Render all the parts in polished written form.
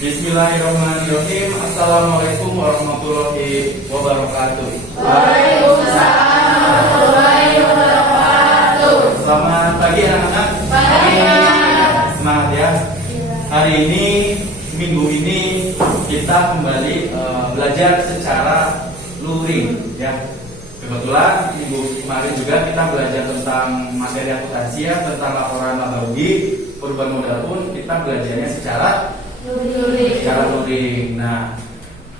Bismillahirrahmanirrahim. Assalamualaikum warahmatullahi wabarakatuh. Waalaikumsalam warahmatullahi wabarakatuh. Selamat pagi anak-anak. Pagi. Semangat ya. Hari ini, minggu ini kita kembali belajar secara luring ya. Kebetulan minggu kemarin juga kita belajar tentang materi akuntansi ya, tentang laporan laba rugi, perubahan modal pun kita belajarnya secara luring. Nah,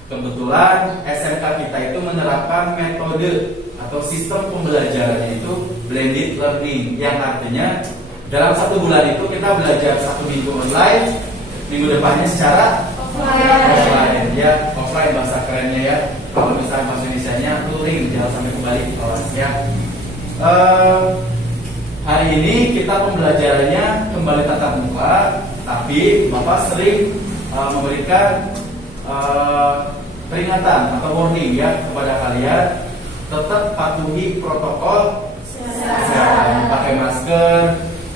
kebetulan SMK kita itu menerapkan metode atau sistem pembelajarannya itu blended learning, yang artinya dalam 1 bulan itu kita belajar 1 minggu online, minggu depannya secara offline ya, offline bahasa kerennya ya. Kalau misalnya bahasa Indonesianya luring, jangan sampai kembali ke kelas ya. Hari ini kita pembelajarannya kembali tatap muka, tapi Bapak sering memberikan peringatan atau warning ya kepada kalian, tetap patuhi protokol kesehatan, pakai masker,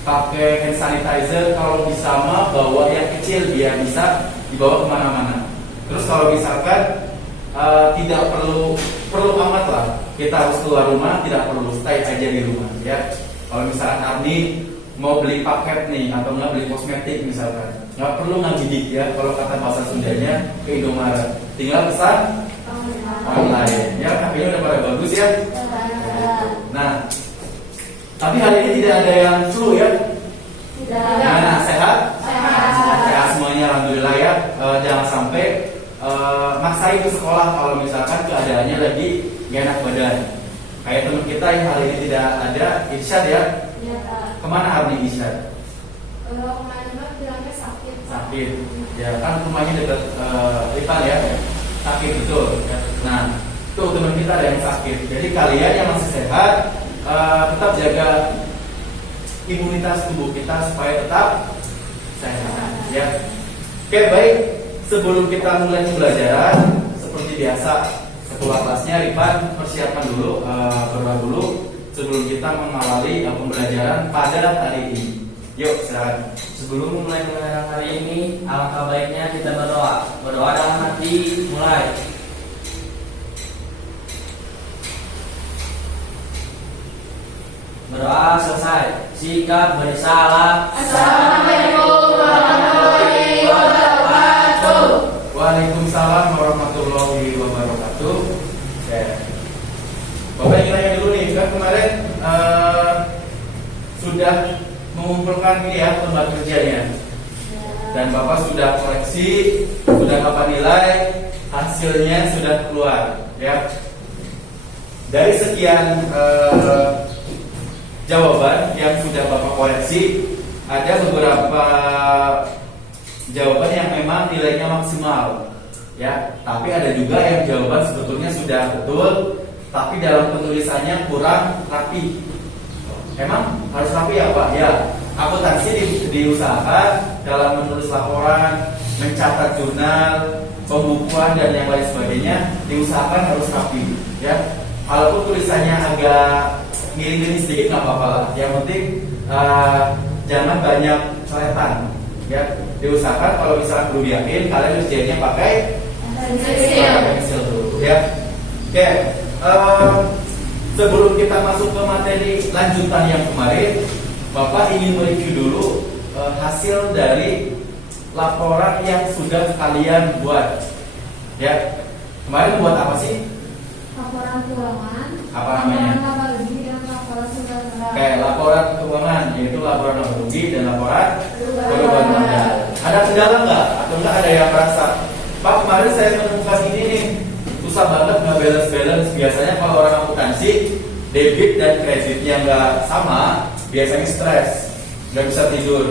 pakai hand sanitizer, kalau bisa mah bawa yang kecil biar bisa dibawa kemana-mana. Terus kalau misalkan tidak perlu amat lah, kita harus keluar rumah, tidak perlu, stay aja di rumah ya. Kalau misalkan Arni mau beli paket nih atau nggak beli kosmetik misalkan, nggak perlu ngabidik ya, kalau kata bahasa Sundanya ke Indomaret, tinggal pesan online ya. HP-nya udah pada bagus ya. Nah, tapi hari ini tidak ada yang flu ya. Nah, sehat semuanya alhamdulillah ya. Jangan sampai maksain ke sekolah kalau misalkan keadaannya lagi gak enak badan. Kayak teman kita yang hari ini tidak ada, Irsyad ya. Kemana hari ini Irsyad? Kemarin bilangnya sakit. Ya kan rumahnya dekat Rifan ya. Sakit betul ya. Nah, tuh teman kita ada yang sakit. Jadi kalian yang masih sehat, tetap jaga imunitas tubuh kita supaya tetap sehat ya. Oke, baik. Sebelum kita mulai pembelajaran, seperti biasa, ketua kelasnya Rifan persiapan dulu, berdoa dulu sebelum kita mengawali pembelajaran pada hari ini. Yuk, silakan. Sebelum memulai pembelajaran hari ini, alangkah baiknya kita berdoa. Berdoa dalam hati, mulai. Berdoa selesai. Sikap bersalah. Assalamualaikum warahmatullahi wabarakatuh. Waalaikumsalam warahmatullahi wabarakatuh. Oke. Bapak ingin nanya dulu nih, kan kemarin sudah mengumpulkan ini ya tempat kerjanya, dan Bapak sudah koreksi, sudah dapat nilai, hasilnya sudah keluar ya. Dari sekian jawaban yang sudah Bapak koreksi, ada beberapa jawaban yang memang nilainya maksimal ya, tapi ada juga yang jawaban sebetulnya sudah betul, tapi dalam penulisannya kurang rapi. Emang harus rapi ya Pak? Ya, akuntansi diusahakan dalam menulis laporan, mencatat jurnal, pembukuan dan yang lain sebagainya, diusahakan harus rapi ya. Walaupun tulisannya agak miring-miring sedikit nggak apa-apa lah. Yang penting jangan banyak coretan ya. Diusahakan kalau misalnya perlu yakin, kalian ngerjainnya pakai pensil dulu ya. Oke, sebelum kita masuk ke materi lanjutan yang kemarin, Bapak ingin mereview dulu hasil dari laporan yang sudah kalian buat ya. Kemarin buat apa sih? Laporan keuangan. Apa namanya? Laporan laba rugi dan laporan saudara. Kayak laporan keuangan, yaitu laporan laba rugi dan laporan perubahan modal. Ada kendala nggak? Atau nggak ada yang merasa, Pak kemarin saya menemukan ini nih, susah banget nggak balance. Biasanya kalau orang akuntansi, debit dan kreditnya nggak sama, biasanya stres, nggak bisa tidur,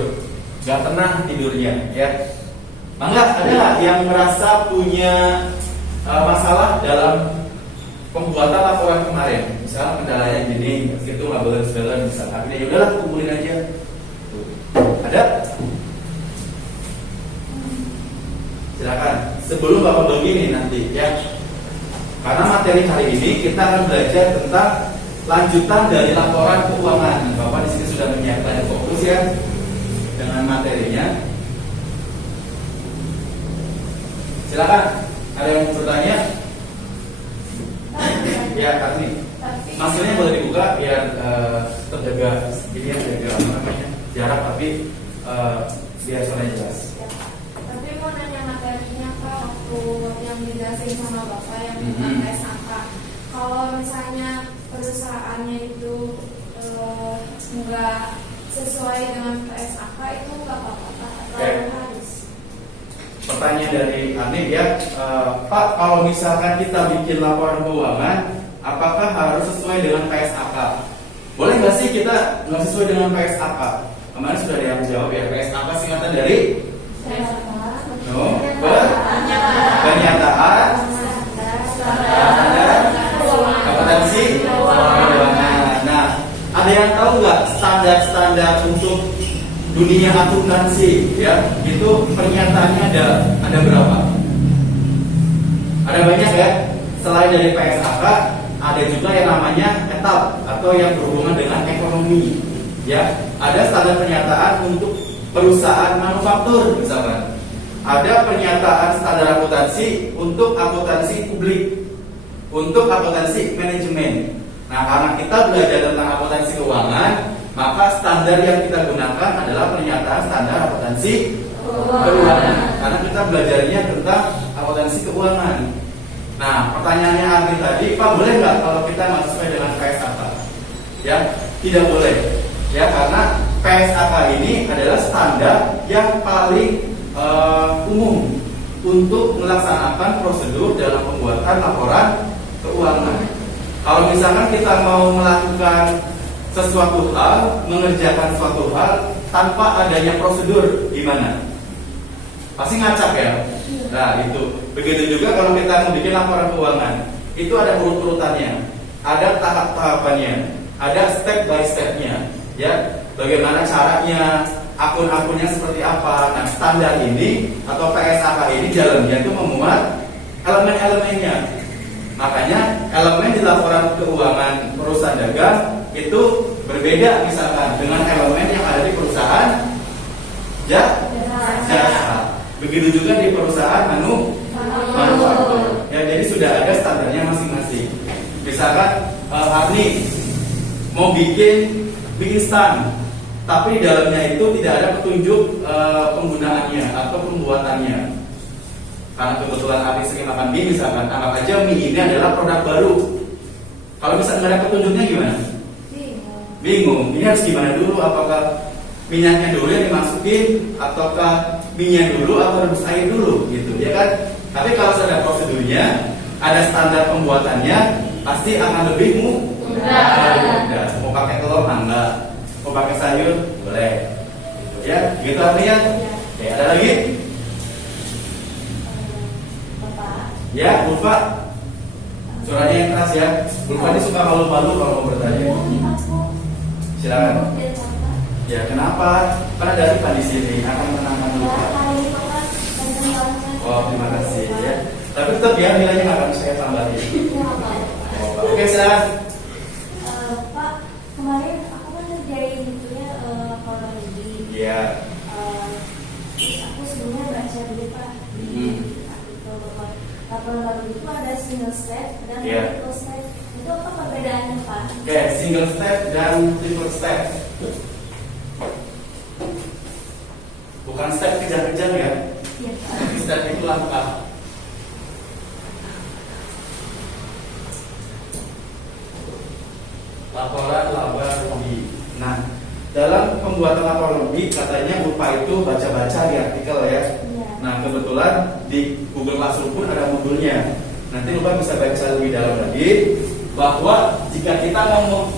nggak tenang tidurnya ya. Mangga, ada nggak yang merasa punya masalah dalam pembuatan laporan kemarin? Misalnya kendalanya gini, itu nggak balance, misalkan ya udahlah kumpulin aja. Ada? Silakan. Sebelum Bapak begini nanti ya, karena materi hari ini kita akan belajar tentang lanjutan dari laporan keuangan. Bapak di sini sudah menyiapkan fokus ya dengan materinya. Silakan. Ada yang mau bertanya? Ya, Karni. Maskernya boleh dibuka biar terjaga ini ya, jaga apa namanya jarak, tapi biar suaranya jelas. Tapi mau nanya materinya Kak, waktu yang dijelasin sama Bapak yang tentang PSAK. Kalau misalnya perusahaannya itu nggak sesuai dengan PSAK itu nggak apa-apa Kak? Atau harus? Pertanyaan dari Ani ya, Pak, kalau misalkan kita bikin laporan keuangan, apakah harus sesuai dengan PSAK? Boleh nggak sih kita nggak sesuai dengan PSAK? Kemarin sudah ada yang jawab ya, PSAK singkatan dari pernyataan standar kompetensi keuangan. Nah, ada yang tahu nggak standar-standar untuk dunia akuntansi ya? Itu pernyataannya ada berapa? Ada banyak ya. Selain dari PSAK, ada juga yang namanya etap atau yang berhubungan dengan ekonomi. Ya, ada standar pernyataan untuk perusahaan manufaktur misalkan. Ada pernyataan standar akuntansi untuk akuntansi publik, untuk akuntansi manajemen. Nah, karena kita belajar tentang akuntansi keuangan, maka standar yang kita gunakan adalah pernyataan standar akuntansi keuangan. Karena kita belajarnya tentang akuntansi keuangan. Nah, pertanyaannya Arti tadi, Pak, boleh nggak kalau kita nggak sesuai dengan PSAK? Ya, tidak boleh. Ya, karena PSAK ini adalah standar yang paling umum untuk melaksanakan prosedur dalam pembuatan laporan keuangan. Kalau misalkan kita mau melakukan sesuatu hal, mengerjakan suatu hal tanpa adanya prosedur, gimana? Pasti ngacak ya. Nah, itu. Begitu juga kalau kita mau bikin laporan keuangan, itu ada urut-urutannya, ada tahap-tahapannya, ada step by stepnya, ya. Bagaimana caranya, akun-akunnya seperti apa. Nah, standar ini atau PSAK ini dalamnya itu memuat elemen-elemennya. Makanya elemen di laporan keuangan perusahaan dagang itu berbeda misalkan dengan elemen yang ada di perusahaan jasa. Begitu juga di perusahaan manufaktur. Ya, jadi sudah ada standarnya masing-masing. Misalkan Arni mau bikin stand, tapi di dalamnya itu tidak ada petunjuk penggunaannya atau pembuatannya. Karena kebetulan Arni sering makan mie misalkan, anggap aja mie ini adalah produk baru. Kalau misalnya nggak ada petunjuknya gimana? Bingung. Ini harus gimana dulu? Apakah minyaknya dulu yang dimasukin, ataukah minyak dulu atau rebus air dulu, gitu ya kan? Tapi kalau sudah ada prosedurnya, ada standar pembuatannya, pasti akan lebih mudah. Mau pakai telur enggak? Mau pakai sayur boleh, gitu ya. Gitu artinya. Oke, ada lagi? Ya, lupa. Suaranya yang keras ya. Lupa ini suka malu-malu kalau mau bertanya. Silakan. Ya, kenapa? Karena dari di sini akan menangkan lupa. Oh, terima kasih ya. Tapi tetap ya nilainya nggak akan saya tambahin. Oke, silakan. Pak, kemarin aku kan ngerjain itu ya kronologi. Iya. Aku sebelumnya baca dulu Pak di artikel bahwa laporan baru itu ada single step dan triple step. Itu apa perbedaannya Pak? Oke, single step dan triple step. Bukan step kejar-kejar ya. Iya Pak. Step itu langkah. Laporan laba rugi. Nah, dalam pembuatan laporan rugi katanya lupa itu baca-baca di artikel ya. Iya. Nah, kebetulan di Google Classroom pun ada modulnya. Nanti lupa bisa baca lebih dalam lagi bahwa jika kita mau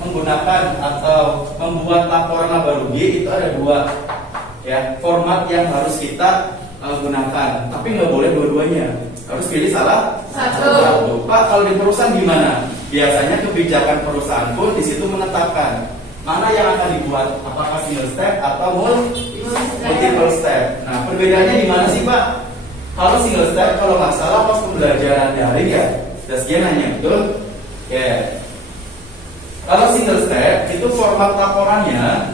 menggunakan atau membuat laporan laba rugi itu ada dua ya format yang harus kita gunakan, tapi nggak boleh dua-duanya, harus pilih salah satu. Pak, kalau di perusahaan gimana? Biasanya kebijakan perusahaan pun di situ menetapkan mana yang akan dibuat, apakah single step atau multiple step. Nah, perbedaannya di mana sih Pak? Kalau single step, kalau nggak salah pas pembelajaran daring ya, Zaskia nanya betul? Ya. Kalau single step itu format laporannya,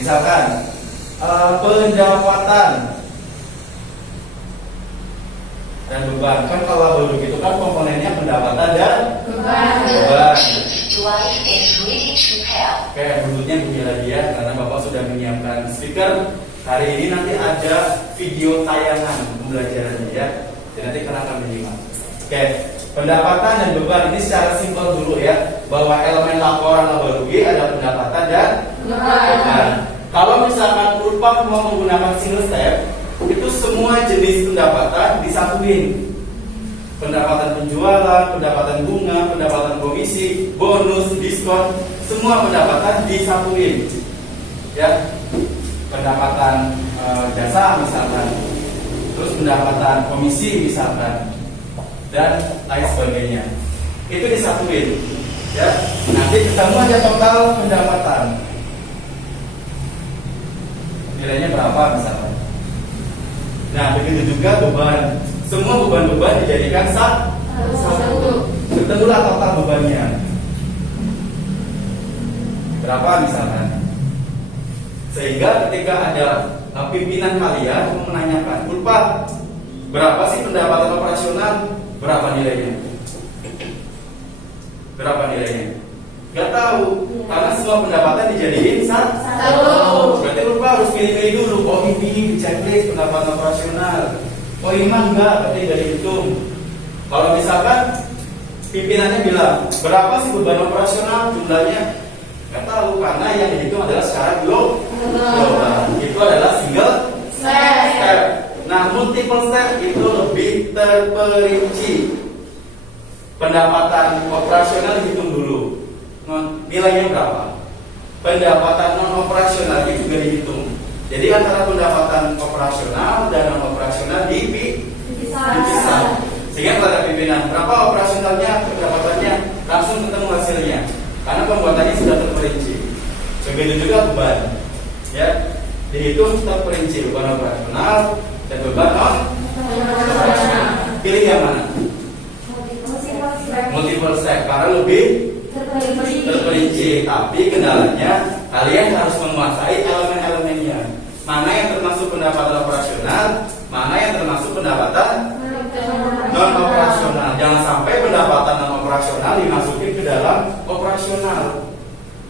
misalkan pendapatan dan beban. Kan kalau laba rugi itu kan komponennya pendapatan dan Beban. beban. Life is ready to help. Oke, berikutnya begini lagi ya, karena Bapak sudah menyiapkan speaker. Hari ini nanti ada video tayangan pembelajarannya ya. Jadi nanti kalian akan menyimak. Oke, pendapatan dan beban ini secara simpel dulu ya, bahwa elemen laporan laba rugi ada pendapatan dan beban. Kalau misalkan Ulpak mau menggunakan single step, itu semua jenis pendapatan disatuin. Pendapatan penjualan, pendapatan bunga, pendapatan komisi, bonus, diskon, semua pendapatan disatuin. Ya, pendapatan jasa misalkan, terus pendapatan komisi misalkan, dan lain sebagainya. Itu disatuin. Ya, nanti ketemu aja total pendapatan. Nilainya berapa misalkan. Nah, begitu juga beban. Semua beban-beban dijadikan satu. Ketemulah total bebannya. Berapa misalkan. Sehingga ketika ada pimpinan kalian menanyakan, Ulpak, berapa sih pendapatan operasional? Berapa nilainya? Berapa nilainya? Gak tahu, karena semua pendapatan dijadiin satu. Berarti Ulpak harus pilih-pilih dulu. Oh ini di checklist pendapatan operasional. Oh ini mah enggak, berarti gak dihitung. Kalau misalkan pimpinannya bilang, berapa sih beban operasional jumlahnya? Gak tahu, karena yang dihitung adalah secara global. Itu adalah single step. Nah, multiple step itu lebih terperinci. Pendapatan operasional dihitung dulu. Nilainya berapa? Pendapatan non operasional itu juga dihitung. Jadi antara pendapatan operasional dan non operasional dipisah. Sehingga pada pimpinan berapa operasionalnya, pendapatannya, langsung ketemu hasilnya. Karena pembuatannya sudah terperinci. Begitu juga beban, ya, dihitung terperinci beban operasional dan beban non operasional. Pilih yang mana? Multiple step karena lebih terperinci. Tapi kendalanya kalian harus menguasai elemen-elemennya. Mana yang termasuk pendapatan operasional, mana yang termasuk pendapatan non operasional. Jangan sampai pendapatan non operasional dimasukin ke dalam operasional.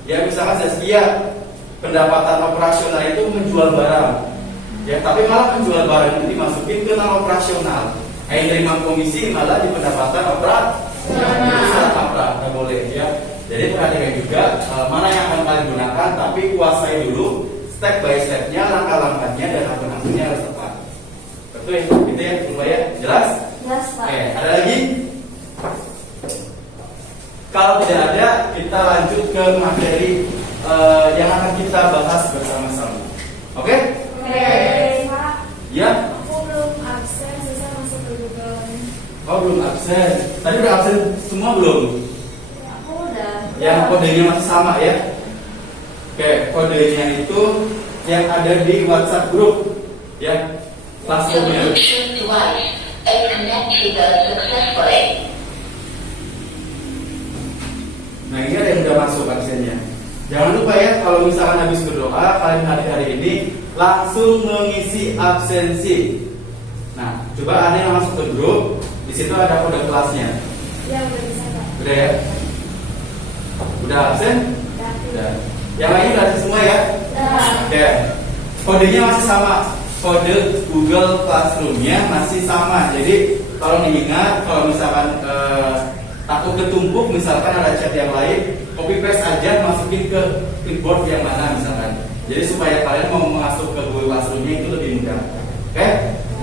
Ya misalkan Zaskia, pendapatan operasional itu menjual barang. Ya, tapi malah menjual barang itu dimasukin ke non operasional. Yang terima komisi malah di pendapatan operasional. Nggak boleh ya. Jadi perhatikan juga mana yang akan kalian gunakan, tapi kuasai dulu step by stepnya, langkah-langkahnya dan akuntansinya harus tepat. Betul ya, gitu ya, supaya jelas. Jelas, Pak. Oke, ada lagi? Kalau tidak ada, kita lanjut ke materi yang akan kita bahas bersama-sama. Oke? Oke, Pak. Ya? Aku belum absen, susah masuk ke Google. Oh belum absen. Tadi udah absen semua belum? Aku udah. Yang kodenya masih sama ya? Oke, kodenya itu yang ada di WhatsApp grup ya, classroomnya. Solution device is connected successfully. Nah ini ada yang udah masuk absennya. Jangan lupa ya, kalau misalkan habis berdoa kalian hari ini langsung mengisi absensi. Nah, coba ada yang masuk ke grup. Di situ ada kode kelasnya. Ya udah bisa, Pak. Udah ya? Udah absen? Udah. Yang lain udah semua ya? Oke. Kodenya masih sama. Kode Google Classroom-nya masih sama. Jadi kalau diingat, kalau misalkan takut ketumpuk, misalkan ada chat yang lain, copy paste aja masukin ke clipboard yang mana misalkan. Jadi supaya kalian mau masuk ke Google Classroom-nya itu lebih mudah. Oke?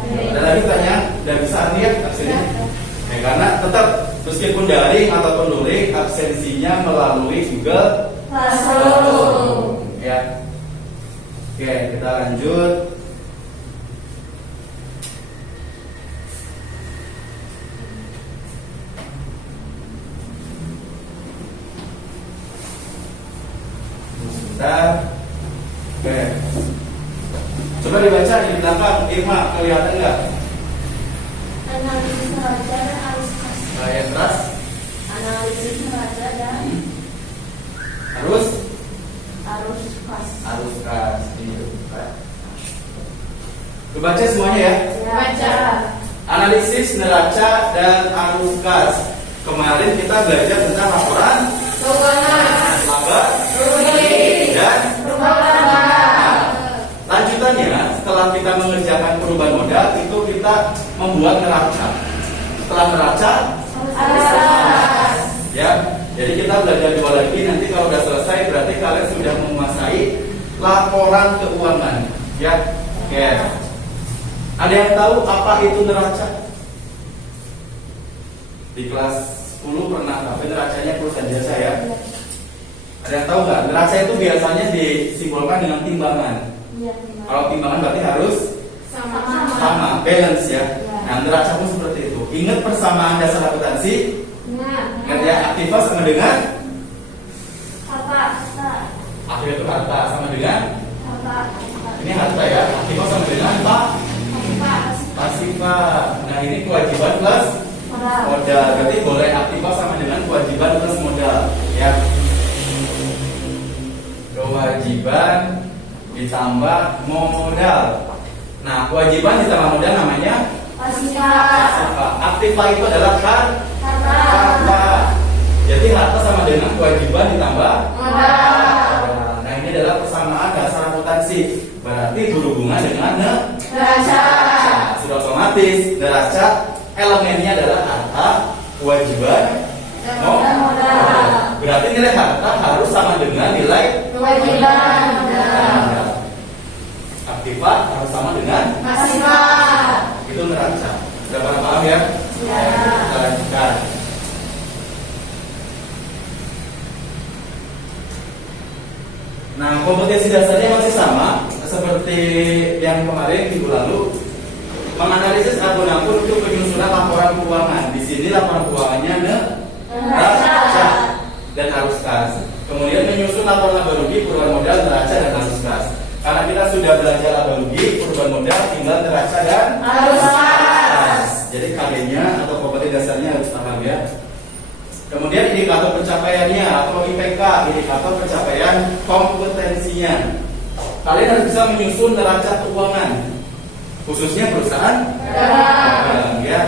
Ada lagi pertanyaan? Udah bisa lihat absennya? Ya, karena tetap meskipun daring ataupun luring, absensinya melalui Google Classroom. Ya. Oke, kita lanjut. Sebentar. Oke. Coba dibaca di belakang, Irma, kelihatan nggak? Analisis neraca dan arus kas. Yang keras? Analisis neraca dan Arus kas. ini. Kebaca semuanya ya. Baca. Analisis neraca dan arus kas. Kemarin kita belajar tentang laporan laba rugi dan lanjutannya, setelah kita mengerjakan perubahan modal, itu kita membuat neraca. Setelah neraca, ya. Jadi kita belajar dua lagi. Nanti kalau sudah selesai, berarti kalian sudah menguasai laporan keuangan. Ya, oke. Ada yang tahu apa itu neraca? Di kelas 10 pernah, tapi neracanya perusahaan jasa ya. Ada yang tahu nggak? Neraca itu biasanya disimbolkan dengan timbangan. Iya. Kalau timbangan berarti harus sama, balance ya. Nah, neraca pun seperti itu. Ingat persamaan dasar akuntansi. Ingat ya, aktiva sama dengan aktiva itu harta sama dengan ini harta ya. Aktiva sama dengan pasifa. Nah, ini kewajiban plus modal. Berarti boleh aktiva sama dengan kewajiban plus modal ya. Kewajiban ditambah modal. Nah, kewajiban ditambah modal namanya pasifa. Aktiva itu adalah harta. Jadi harta sama dengan kewajiban ditambah modal. Nah, ini adalah persamaan dasar akuntansi. Berarti berhubungan dengan neraca. Sudah otomatis neraca elemennya adalah harta, kewajiban, modal. Berarti nilai harta harus sama dengan nilai kewajiban. Aktiva harus sama dengan Pasifa. itu neraca. Sudah paham ya? Ya. Kita lanjutkan. Nah, kompetensi dasarnya masih sama seperti yang kemarin minggu lalu. Menganalisis akun-akun untuk penyusunan laporan keuangan. Di sini laporan keuangannya neraca dan arus kas. Kemudian menyusun laporan laba rugi, perubahan modal, neraca dan arus kas. Karena kita sudah belajar laba rugi, perubahan modal, tinggal neraca dan Arus kas. Jadi kaliannya atau kompetensi dasarnya harus paham ya. Kemudian indikator pencapaiannya atau IPK, indikator pencapaian kompetensinya. Kalian harus bisa menyusun neraca keuangan, khususnya perusahaan dagang ya.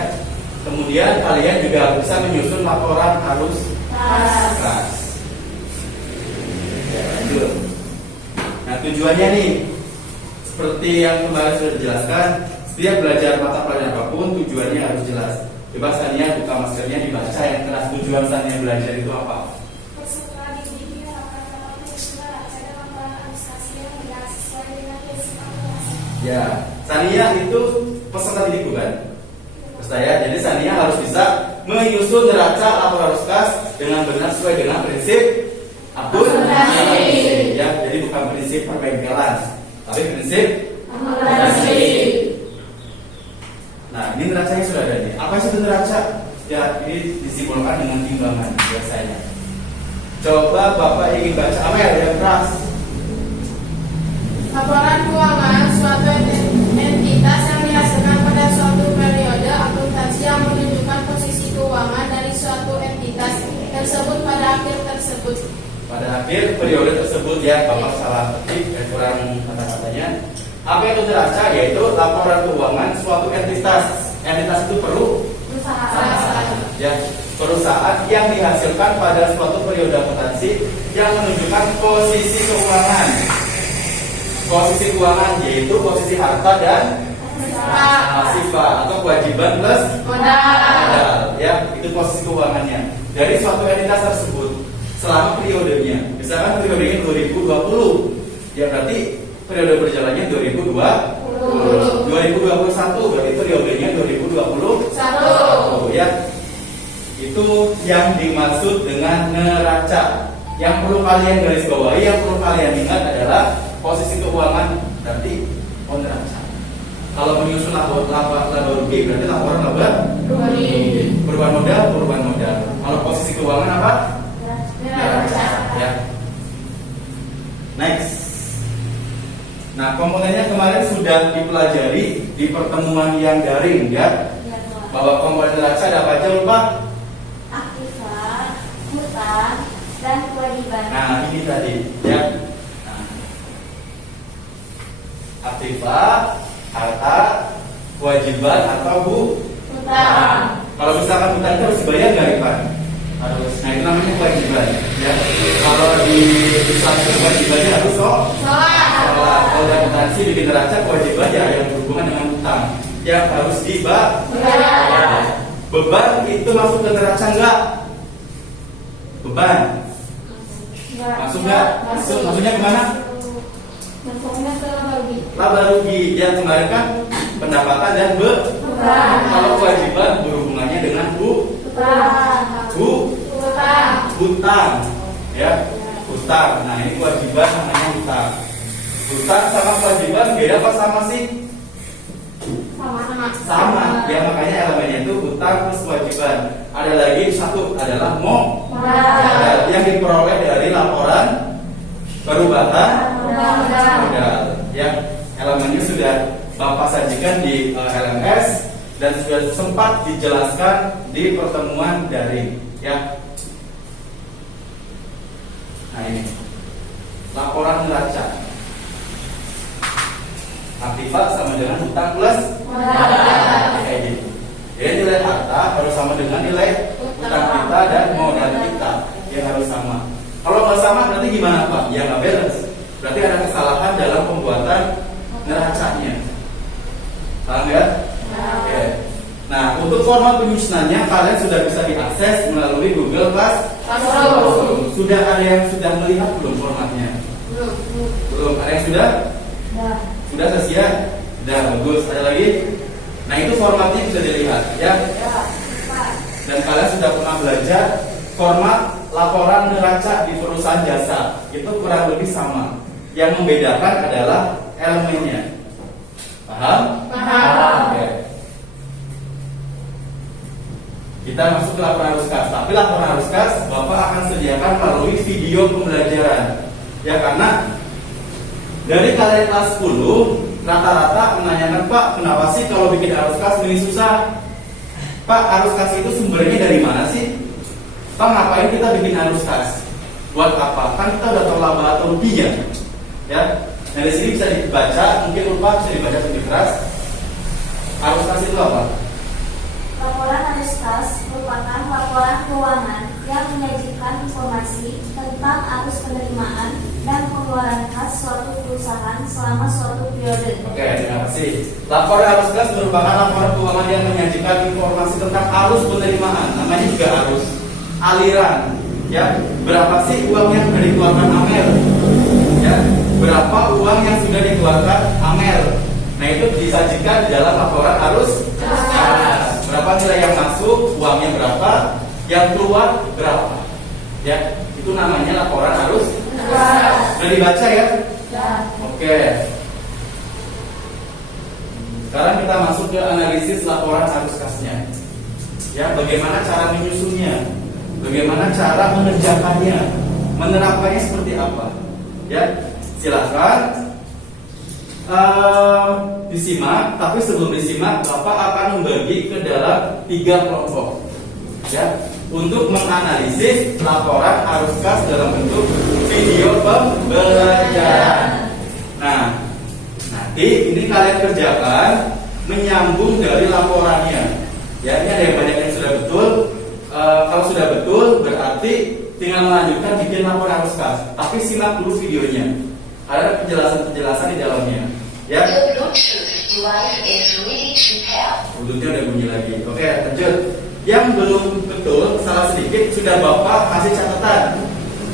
Kemudian kalian juga bisa menyusun laporan arus kas. Ya, lanjut. Nah, tujuannya nih seperti yang kemarin sudah dijelaskan, setiap belajar mata pelajaran apapun tujuannya harus jelas. Coba Sania buka maskernya, dibaca yang keras. Tujuan Sania belajar itu apa? Peserta didik diharapkan dapat menyusun neraca dan laporan administrasi yang benar sesuai dengan prinsip akuntansi. Ya, Sania itu peserta didik bukan? Peserta ya. Jadi Sania harus bisa menyusun neraca laporan arus kas dengan benar sesuai dengan prinsip akuntansi. Ya, jadi bukan prinsip perbengkelan, tapi prinsip akuntansi. Nah, ini neracanya sudah ada nih. Apa sih itu neraca? Ya, ini disimbolkan dengan timbangan biasanya. Coba Bapak ingin baca apa ya yang keras? Laporan keuangan suatu entitas yang dihasilkan pada suatu periode akuntansi yang menunjukkan posisi keuangan dari suatu entitas tersebut pada akhir tersebut. Pada akhir periode tersebut ya, Bapak salah ketik, kurang kata-katanya. Apa itu neraca? Yaitu laporan keuangan suatu entitas. Entitas itu Perusahaan. ya, perusahaan yang dihasilkan pada suatu periode akuntansi yang menunjukkan posisi keuangan. Posisi keuangan yaitu posisi harta dan pasifa atau kewajiban plus modal. Ya, itu posisi keuangannya dari suatu entitas tersebut selama periodenya. Misalkan periodenya 2020, ya berarti periode berjalannya 2021, berarti periodenya 2021 ya. Itu yang dimaksud dengan neraca. Yang perlu kalian garis bawahi, yang perlu kalian ingat adalah posisi keuangan, berarti neraca. Kalau menyusun laba rugi berarti laporan laba rugi. Perubahan modal. Kalau posisi keuangan apa? Neraca. Ya. Next. Nah, komponennya kemarin sudah dipelajari di pertemuan yang daring ya. Bahwa komponen neraca ada apa aja lupa? Aktiva, hutang, dan kewajiban. Nah, ini tadi ya. Nah, aktiva, harta, kewajiban atau Utang. Kalau misalkan utang itu harus dibayar nggak, Ipan? Harus. Nah itu namanya kewajiban. Ya. Kalau di Islam itu kewajibannya harus Sholat. Kalau dalam akuntansi bikin neraca kewajiban ya yang berhubungan dengan utang yang harus dibayar. Beban itu masuk ke neraca enggak? Beban masuk nggak? Masuk. Maksudnya kemana? Masuknya ke lagi. Laba rugi. Yang kemarin kan pendapatan dan Utang. kalau kewajiban berhubungannya dengan hutang, ya, hutang. Nah ini kewajiban namanya hutang. Hutang sama kewajiban beda apa sama sih? Sama-sama. Sama. Ya makanya elemennya itu hutang plus kewajiban. Ada lagi satu adalah modal yang diperoleh dari laporan perubahan modal. Ya elemennya sudah Bapak sajikan di LMS dan sudah sempat dijelaskan di pertemuan daring. Ya. Nah ini laporan neraca. Aktifat sama dengan hutang plus kayak gitu. Jadi nilai harta harus sama dengan nilai hutang kita dan modal kita yang harus sama. Kalau nggak sama berarti gimana Pak? Ya nggak balance. Berarti ada kesalahan dalam pembuatan neracanya. Paham ya? Oke. Nah untuk format penyusunannya kalian sudah bisa diakses melalui Google Classroom. Sudah ada yang sudah melihat belum formatnya? Belum. Ada yang sudah? Sudah selesai? Sudah bagus. Ada lagi? Nah itu formatnya bisa dilihat ya. Dan kalian sudah pernah belajar format laporan neraca di perusahaan jasa. Itu kurang lebih sama. Yang membedakan adalah elemennya. Paham? Oke. Kita masuk ke laporan arus kas. Tapi laporan arus kas Bapak akan sediakan melalui video pembelajaran. Ya karena dari kalian kelas 10 rata-rata menanyakan Pak, kenapa sih kalau bikin arus kas ini susah? Pak, arus kas itu sumbernya dari mana sih? Pak, ngapain kita bikin arus kas? Buat apa? Kan kita udah tahu laba atau ruginya. Ya. Nah, dari sini bisa dibaca, mungkin lupa bisa dibaca lebih keras. Arus kas itu apa? Laporan arus kas merupakan laporan keuangan yang menyajikan informasi tentang arus penerimaan dan pengeluaran kas suatu perusahaan selama suatu periode. Oke, terima kasih. Laporan arus kas merupakan laporan keuangan yang menyajikan informasi tentang arus penerimaan. Namanya juga arus aliran. Ya, berapa sih uang yang sudah dikeluarkan Amel? Ya, berapa uang yang sudah dikeluarkan Amel? Nah itu disajikan di dalam laporan arus kas. Berapa nilai yang masuk, uangnya berapa, yang keluar berapa. Ya, itu namanya laporan arus kas. Sudah dibaca ya? Oke. Sekarang kita masuk ke analisis laporan arus kasnya. Ya, bagaimana cara menyusunnya? Bagaimana cara mengerjakannya? Menerapkannya seperti apa? Ya, silakan disimak. Tapi sebelum disimak, Bapak akan membagi ke dalam 3 kelompok. Ya, untuk menganalisis laporan arus kas dalam bentuk video pembelajaran. Nah, nanti ini kalian kerjakan menyambung dari laporannya. Ya, ini ada yang banyak yang sudah betul. Kalau sudah betul, berarti tinggal melanjutkan bikin laporan arus kas. Tapi simak dulu videonya. Ada penjelasan-penjelasan di dalamnya. Ya. The Bluetooth device is ready to pair. Bluetoothnya udah bunyi lagi. Oke, lanjut. Yang belum betul, salah sedikit, sudah Bapak kasih catatan.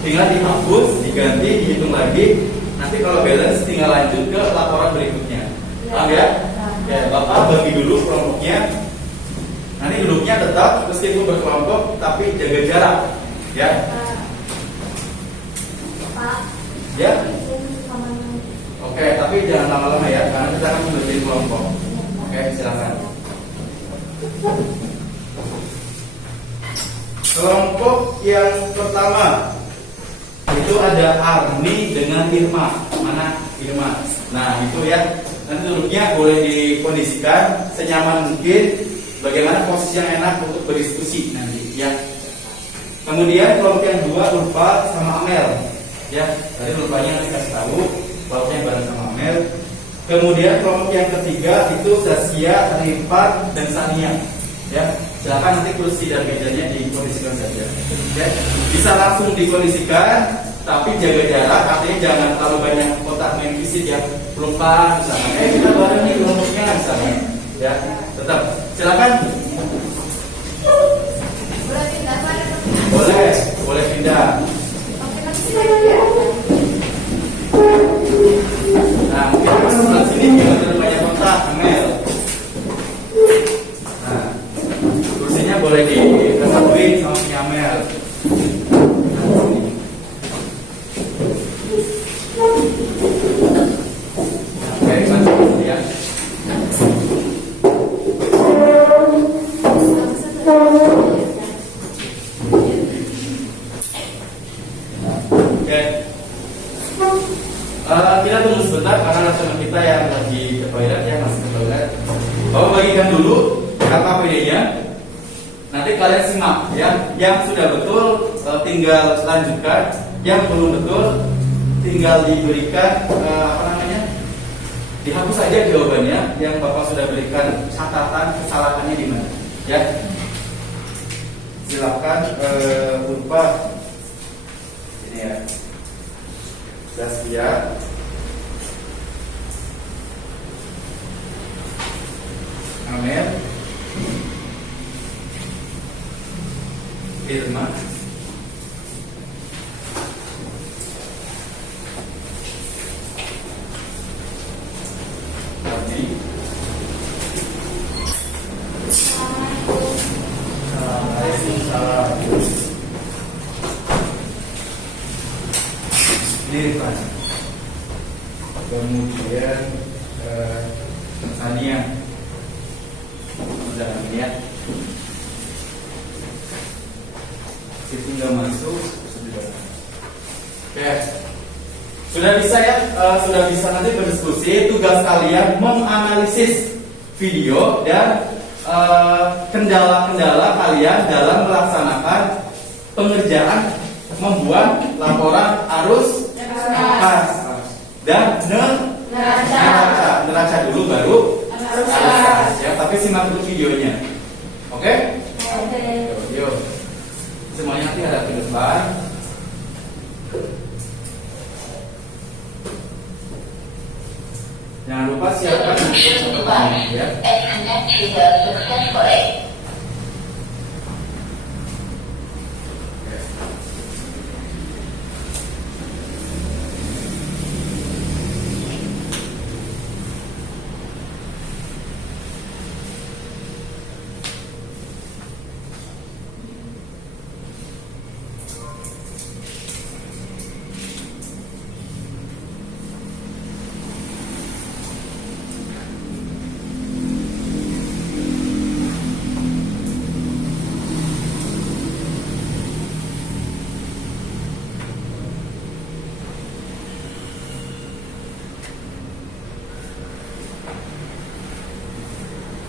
Tinggal dihapus, diganti, dihitung lagi. Nanti kalau balance tinggal lanjut ke laporan berikutnya. Paham ya? Oke, Bapak bagi dulu kelompoknya. Nanti duduknya tetap meskipun berkelompok tapi jaga jarak. Ya. Pak, Ya. kamarnya. Oke, tapi jangan lama-lama ya, karena kita akan membagi kelompok. Oke, silakan. Kelompok yang pertama itu ada Arni dengan Irma. Mana Irma? Nah itu ya. Nanti duduknya boleh dikondisikan senyaman mungkin. Bagaimana posisi yang enak untuk berdiskusi nanti ya. Kemudian kelompok yang 2 Ulfa sama Amel. Ya, tadi Ulfanya nanti kasih tahu. Kelompoknya bareng sama Amel. Kemudian kelompok yang ketiga itu Zaskia, Rifat, dan Sania. Ya, silakan nanti kursi dan mejanya dikondisikan saja. Oke, bisa langsung dikondisikan, tapi jaga jarak. Artinya jangan terlalu banyak kontak main fisik ya. Pelukan misalnya, kita bareng nih rumusnya misalnya. Ya, tetap silakan. Boleh pindah Pak? Boleh pindah. Oke, nanti ya. Nah, mungkin sebelah sini jangan terlalu banyak kontak, Mel. Nah, kursinya boleh disatuin sama punya Mel. Nah, sini. Oke, lanjut ya. Oke. Kita tunggu sebentar karena ada teman kita yang lagi ke toilet ya, masih ke toilet. Bapak bagikan dulu KKPD-nya. Nanti kalian simak ya. Yang sudah betul tinggal lanjutkan. Yang belum betul tinggal diberikan dihapus saja jawabannya. Yang Bapak sudah berikan catatan kesalahannya di mana. Ya. Silakan berupa ini ya. Zaskia. Amel. Irma. Abi. Waalaikumsalam. Irfan. Kemudian Sania. Sudah lihat. Itu nggak masuk. Sudah. Oke. Sudah bisa ya? Sudah bisa nanti berdiskusi. Tugas kalian menganalisis video dan kendala-kendala kalian dalam melaksanakan pengerjaan membuat laporan arus kas dan neraca dulu baru arus kas ya, tapi simak dulu videonya. Oke? Yuk. Semuanya nanti ada ke depan. Jangan lupa siapkan untuk pertanyaan ya. and connected successfully.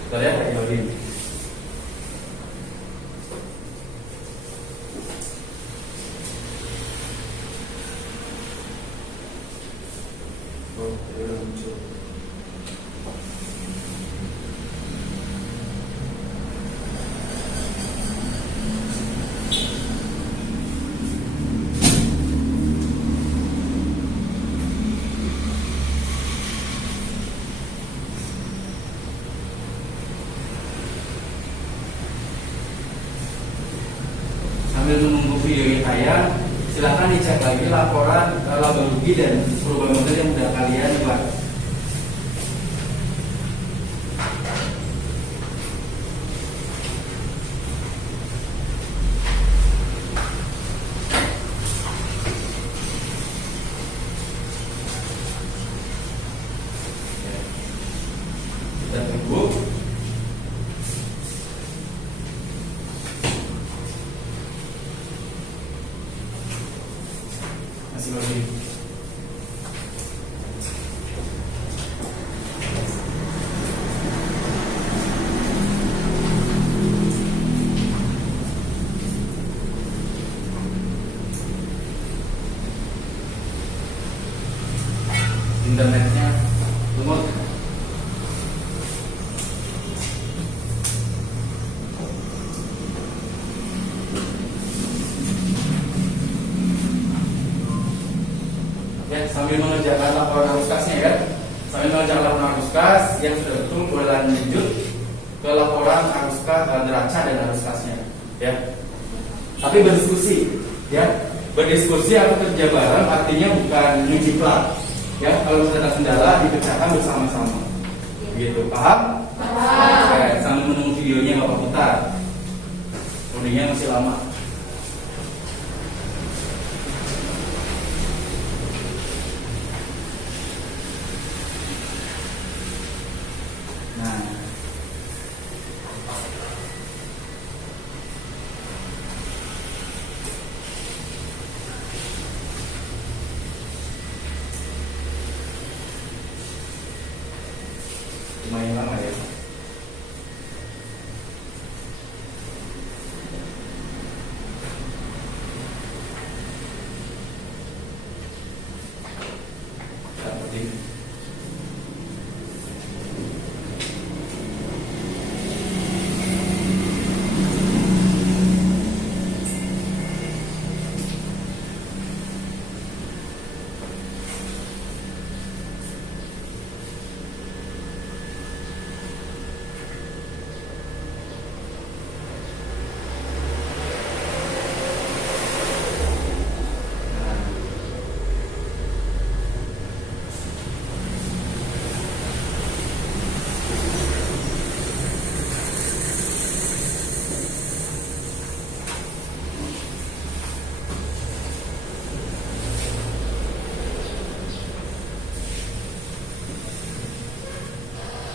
Kita lihat Pak Yodin. Oh, dia udah muncul. Sambil menunggu videonya tayang, silahkan dicek lagi laporan laba rugi dan perubahan model yang sudah kalian buat. Kita tunggu. Masih lagi. Internetnya lemot. sambil mengerjakan laporan arus kasnya ya. Sambil mengerjakan laporan arus kas yang sudah betul boleh lanjut ke laporan arus kas neraca dan arus kasnya ya. Tapi berdiskusi ya. Berdiskusi atau kerja bareng artinya bukan ngejiplak ya. Kalau ada kendala dipecahkan bersama-sama. Begitu, paham? Paham. Oke, sambil menunggu videonya Bapak putar. Loadingnya masih lama. Nah, lumayan lama ya. Seperti ini.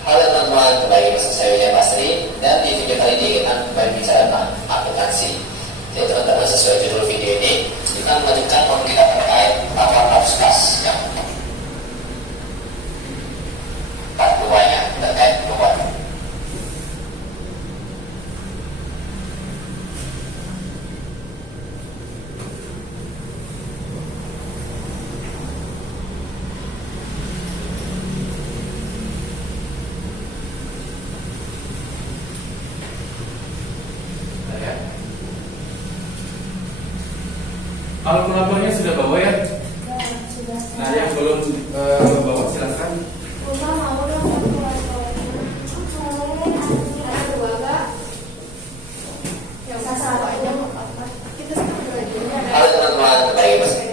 Halo teman-teman, kembali bersama saya William Basri dan di video kali ini kita kembali bicara tentang akuntansi. Jadi teman-teman, sesuai judul video ini kita melanjutkan modul kita terkait laporan arus kas yang part 2-nya terkait pengeluaran. Kalau pelapornya sudah bawa ya. Ya, sudah. Nah, yang belum bawa silakan. Rumah mau dong kalkulatornya. Ada dua gak? Yang satu aja nggak apa-apa. Kita sekarang belajarnya ada. Halo teman-teman, kembali bersama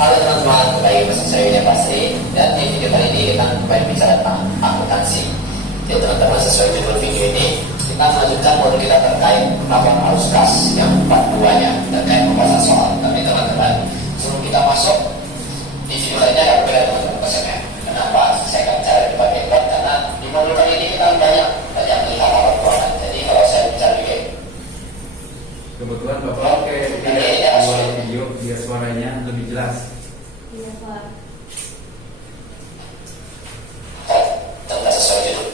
Halo teman-teman, kembali bersama saya William Basri dan di video kali ini kita kembali bicara tentang akuntansi. Jadi teman-teman, sesuai judul video ini kita melanjutkan modul kita terkait laporan arus kas yang part 2-nya terkait pembahasan soal. Tapi teman-teman, sebelum kita masuk di video lainnya yang berbeda teman-teman pesannya. Kenapa saya akan bicara di bagian part? Karena di modul kali ini kita banyak melihat laporan keuangan. Jadi kalau saya bicara di Kebetulan Bapak oke tidak buat video biar suaranya lebih jelas. Iya, Pak. tentang sesuai judul.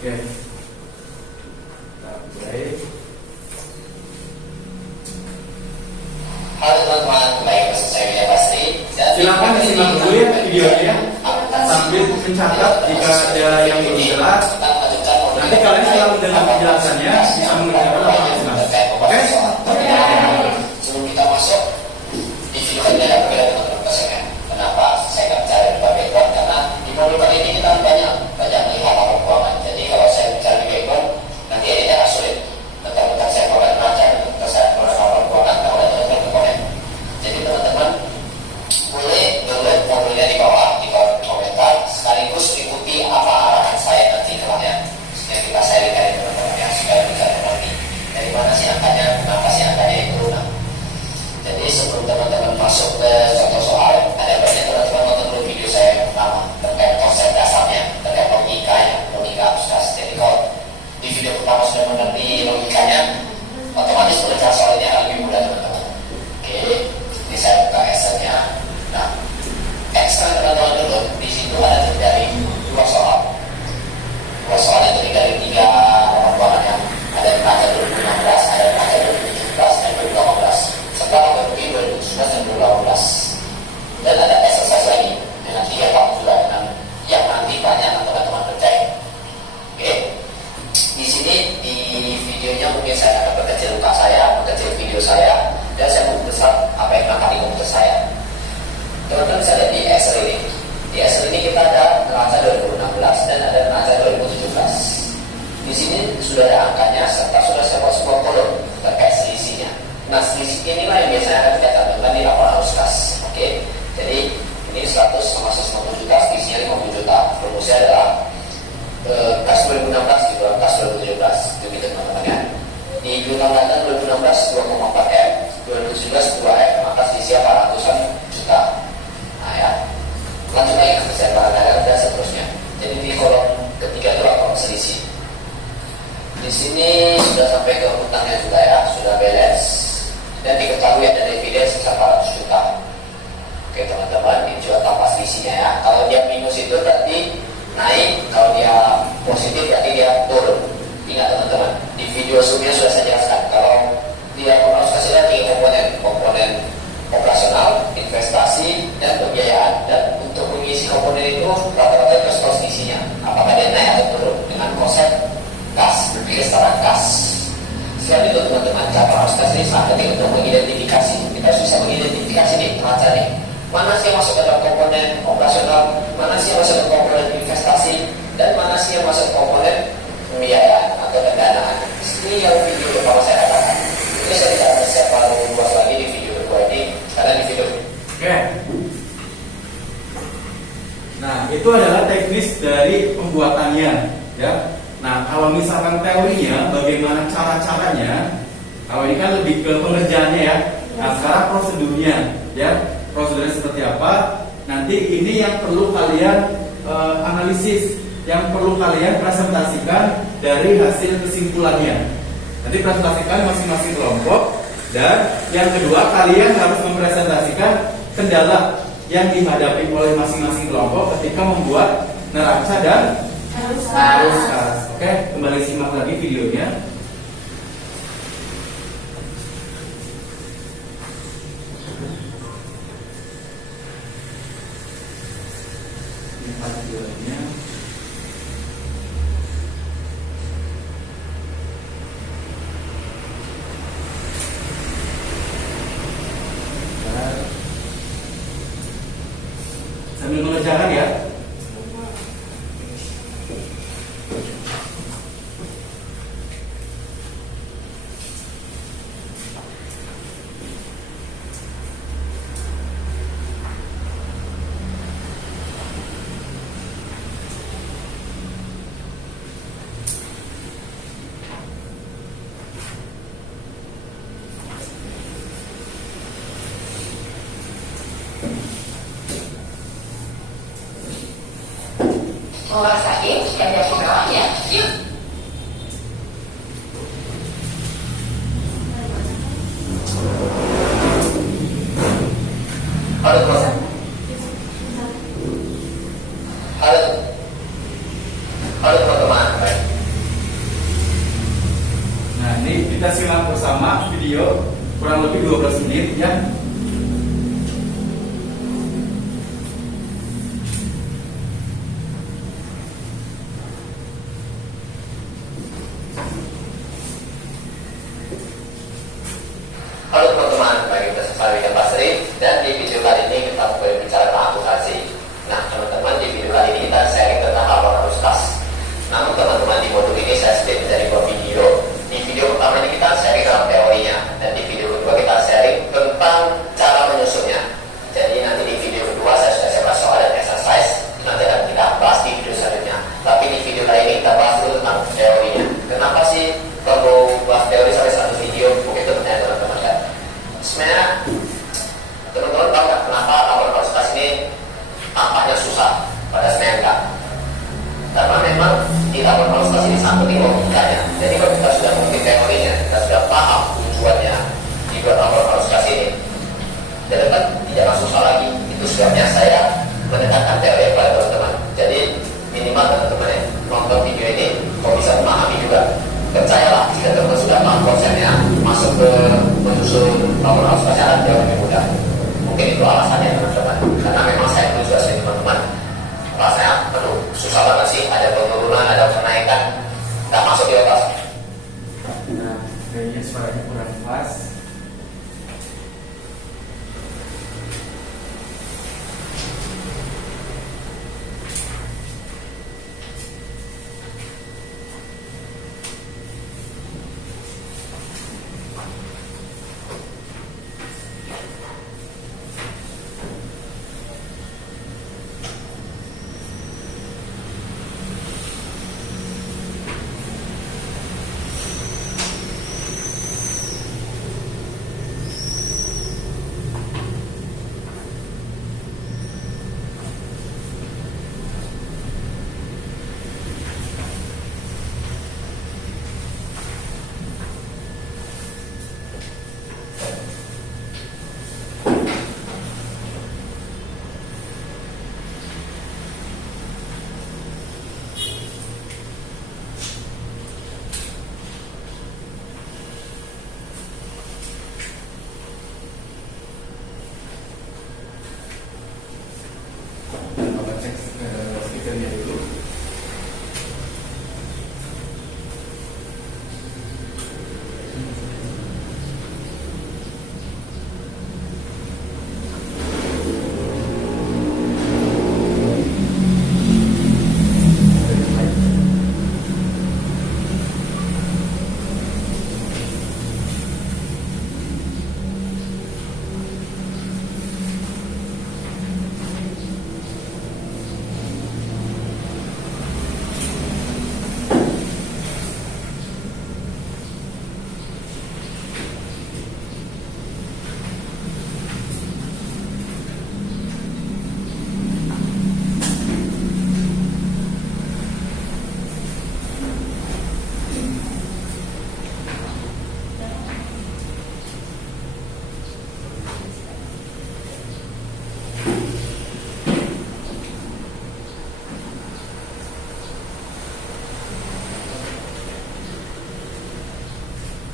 Oke. Kita mulai. Halo teman-teman, kembali bersama saya William Basri. Silakan disimak dulu ya videonya sambil mencatat jika ada yang belum jelas. Nanti kalian setelah mendengar penjelasannya bisa mengerjakan laporan tugas. Oke? Sebelum kita masuk di video kali ini yang berbeda teman-teman pesannya. Kenapa saya akan bicara di bagian part? Karena di modul kali ini kita banyak melihat laporan keuangan. Jadi kalau saya bicara di bagian nanti editnya agak sulit. Tentang saya akan baca tentang saya akan laporan keuangan kalau ada teman-teman komen. Jadi teman-teman boleh download modulnya di bawah di kolom komentar sekaligus ikuti apa arahan saya nanti kelasnya yang kita sharing dari teman-teman yang sudah bisa mengerti. di videonya mungkin saya akan perkecil muka saya, perkecil video saya, dan saya membesar apa yang akan di komputer saya. Teman-teman bisa lihat di Excel ini. Di Excel ini kita ada neraca 2016 dan ada neraca 2017. Di sini sudah ada angkanya serta sudah saya buat sebuah kolom terkait selisihnya. Nah, selisih inilah yang biasanya akan kita cantumkan di laporan arus kas. Oke, jadi ini 100 sama 150 juta, selisihnya 50 juta. Rumusnya adalah kas 2016 dikurang kas 2017. Itu gitu teman-teman ya. Di undang-undang 2016 2,4 M, 2017 2 M, maka selisihnya 400-an juta. Nah ya, lanjut lagi ke persen barang dagangan dan seterusnya. Jadi di kolom ketiga itu laporan selisih. Di sini sudah sampai ke hutangnya juga ya, sudah balance dan diketahui ada dividen sebesar 400 juta. Oke teman-teman, ini juga tanpa selisihnya ya. Kalau dia minus itu berarti naik, kalau dia positif berarti dia turun. Ingat teman-teman, di video sebelumnya sudah saya jelaskan. Kalau dia harus kasih tiga komponen operasional, investasi, dan pembiayaan. Dan untuk mengisi komponen itu rata-rata itu harus selisihnya. Apakah dia naik atau turun dengan konsep kas, berpikir secara kas. Selain itu teman-teman, cara harus kas ini sangat penting untuk mengidentifikasi. Kita harus bisa mengidentifikasi nih neraca nih. Mana sih yang masuk ke dalam komponen operasional, mana sih yang masuk ke komponen investasi, dan mana sih yang masuk ke komponen pembiayaan atau pendanaan. Ini yang video pertama saya katakan. Ini saya tidak akan saya baru luas lagi di video kedua ini, karena di video. Oke. Nah, itu adalah teknis dari pembuatannya, ya. Nah, kalau misalkan teorinya, bagaimana cara-caranya? Kalau ini kan lebih ke pengerjaannya ya. Nah, sekarang prosedurnya, ya. Prosedurnya seperti apa? Nanti ini yang perlu kalian analisis, yang perlu kalian presentasikan dari hasil kesimpulannya. Nanti presentasikan masing-masing kelompok. Dan yang kedua, kalian harus mempresentasikan kendala yang dihadapi oleh masing-masing kelompok ketika membuat neraca dan arus kas. Oke, kembali simak lagi videonya. Lihat videonya. Sambil mengerjakan ya. Mau rasain yang di bawah ya? Yuk. Halo teman. Halo teman-teman. Baik. Nah, ini kita simak bersama video kurang lebih 12 menit ya. Halo teman-teman, bagi kita sekali dengan Pak Sri. Dan di video kali ini kita berbicara tentang akuntansi. Nah teman-teman, di video kali ini kita sharing tentang laporan arus kas. Namun teman-teman, di modul ini saya split menjadi 2 video. Di video pertama ini kita sharing dalam teorinya, dan di video kedua kita sharing tentang cara menyusunnya. Jadi nanti di video kedua saya sudah siapkan soal dan exercise, nanti akan kita bahas di video selanjutnya. Tapi di video kali ini kita bahas dulu tentang teorinya. Kenapa sih perlu bahas teori sampai 1 video? Begitu pertanyaan teman-teman kan. Sebenarnya teman-teman tahu nggak kenapa laporan arus kas ini tampaknya susah, padahal sebenarnya enggak. Karena memang di laporan arus kas ini sangat penting logikanya. Jadi kalau kita sudah mengerti teorinya, kita sudah paham tujuannya di laporan arus kas ini, dan dapat tidak susah lagi. Itu sebabnya saya menekankan teori kepada teman-teman. Jadi minimal teman-teman yang nonton video ini kalau bisa memahami juga. Percayalah, jika teman-teman sudah paham konsepnya, masuk ke menyusun laporan arus kas akan jauh lebih mudah. Mungkin itu alasannya teman-teman. Karena memang saya pun juga sering teman-teman. Rasanya, aduh, susah banget sih. Ada penurunan, ada kenaikan, nggak masuk di otak. suaranya kurang pas. Bapak cek speakernya dulu.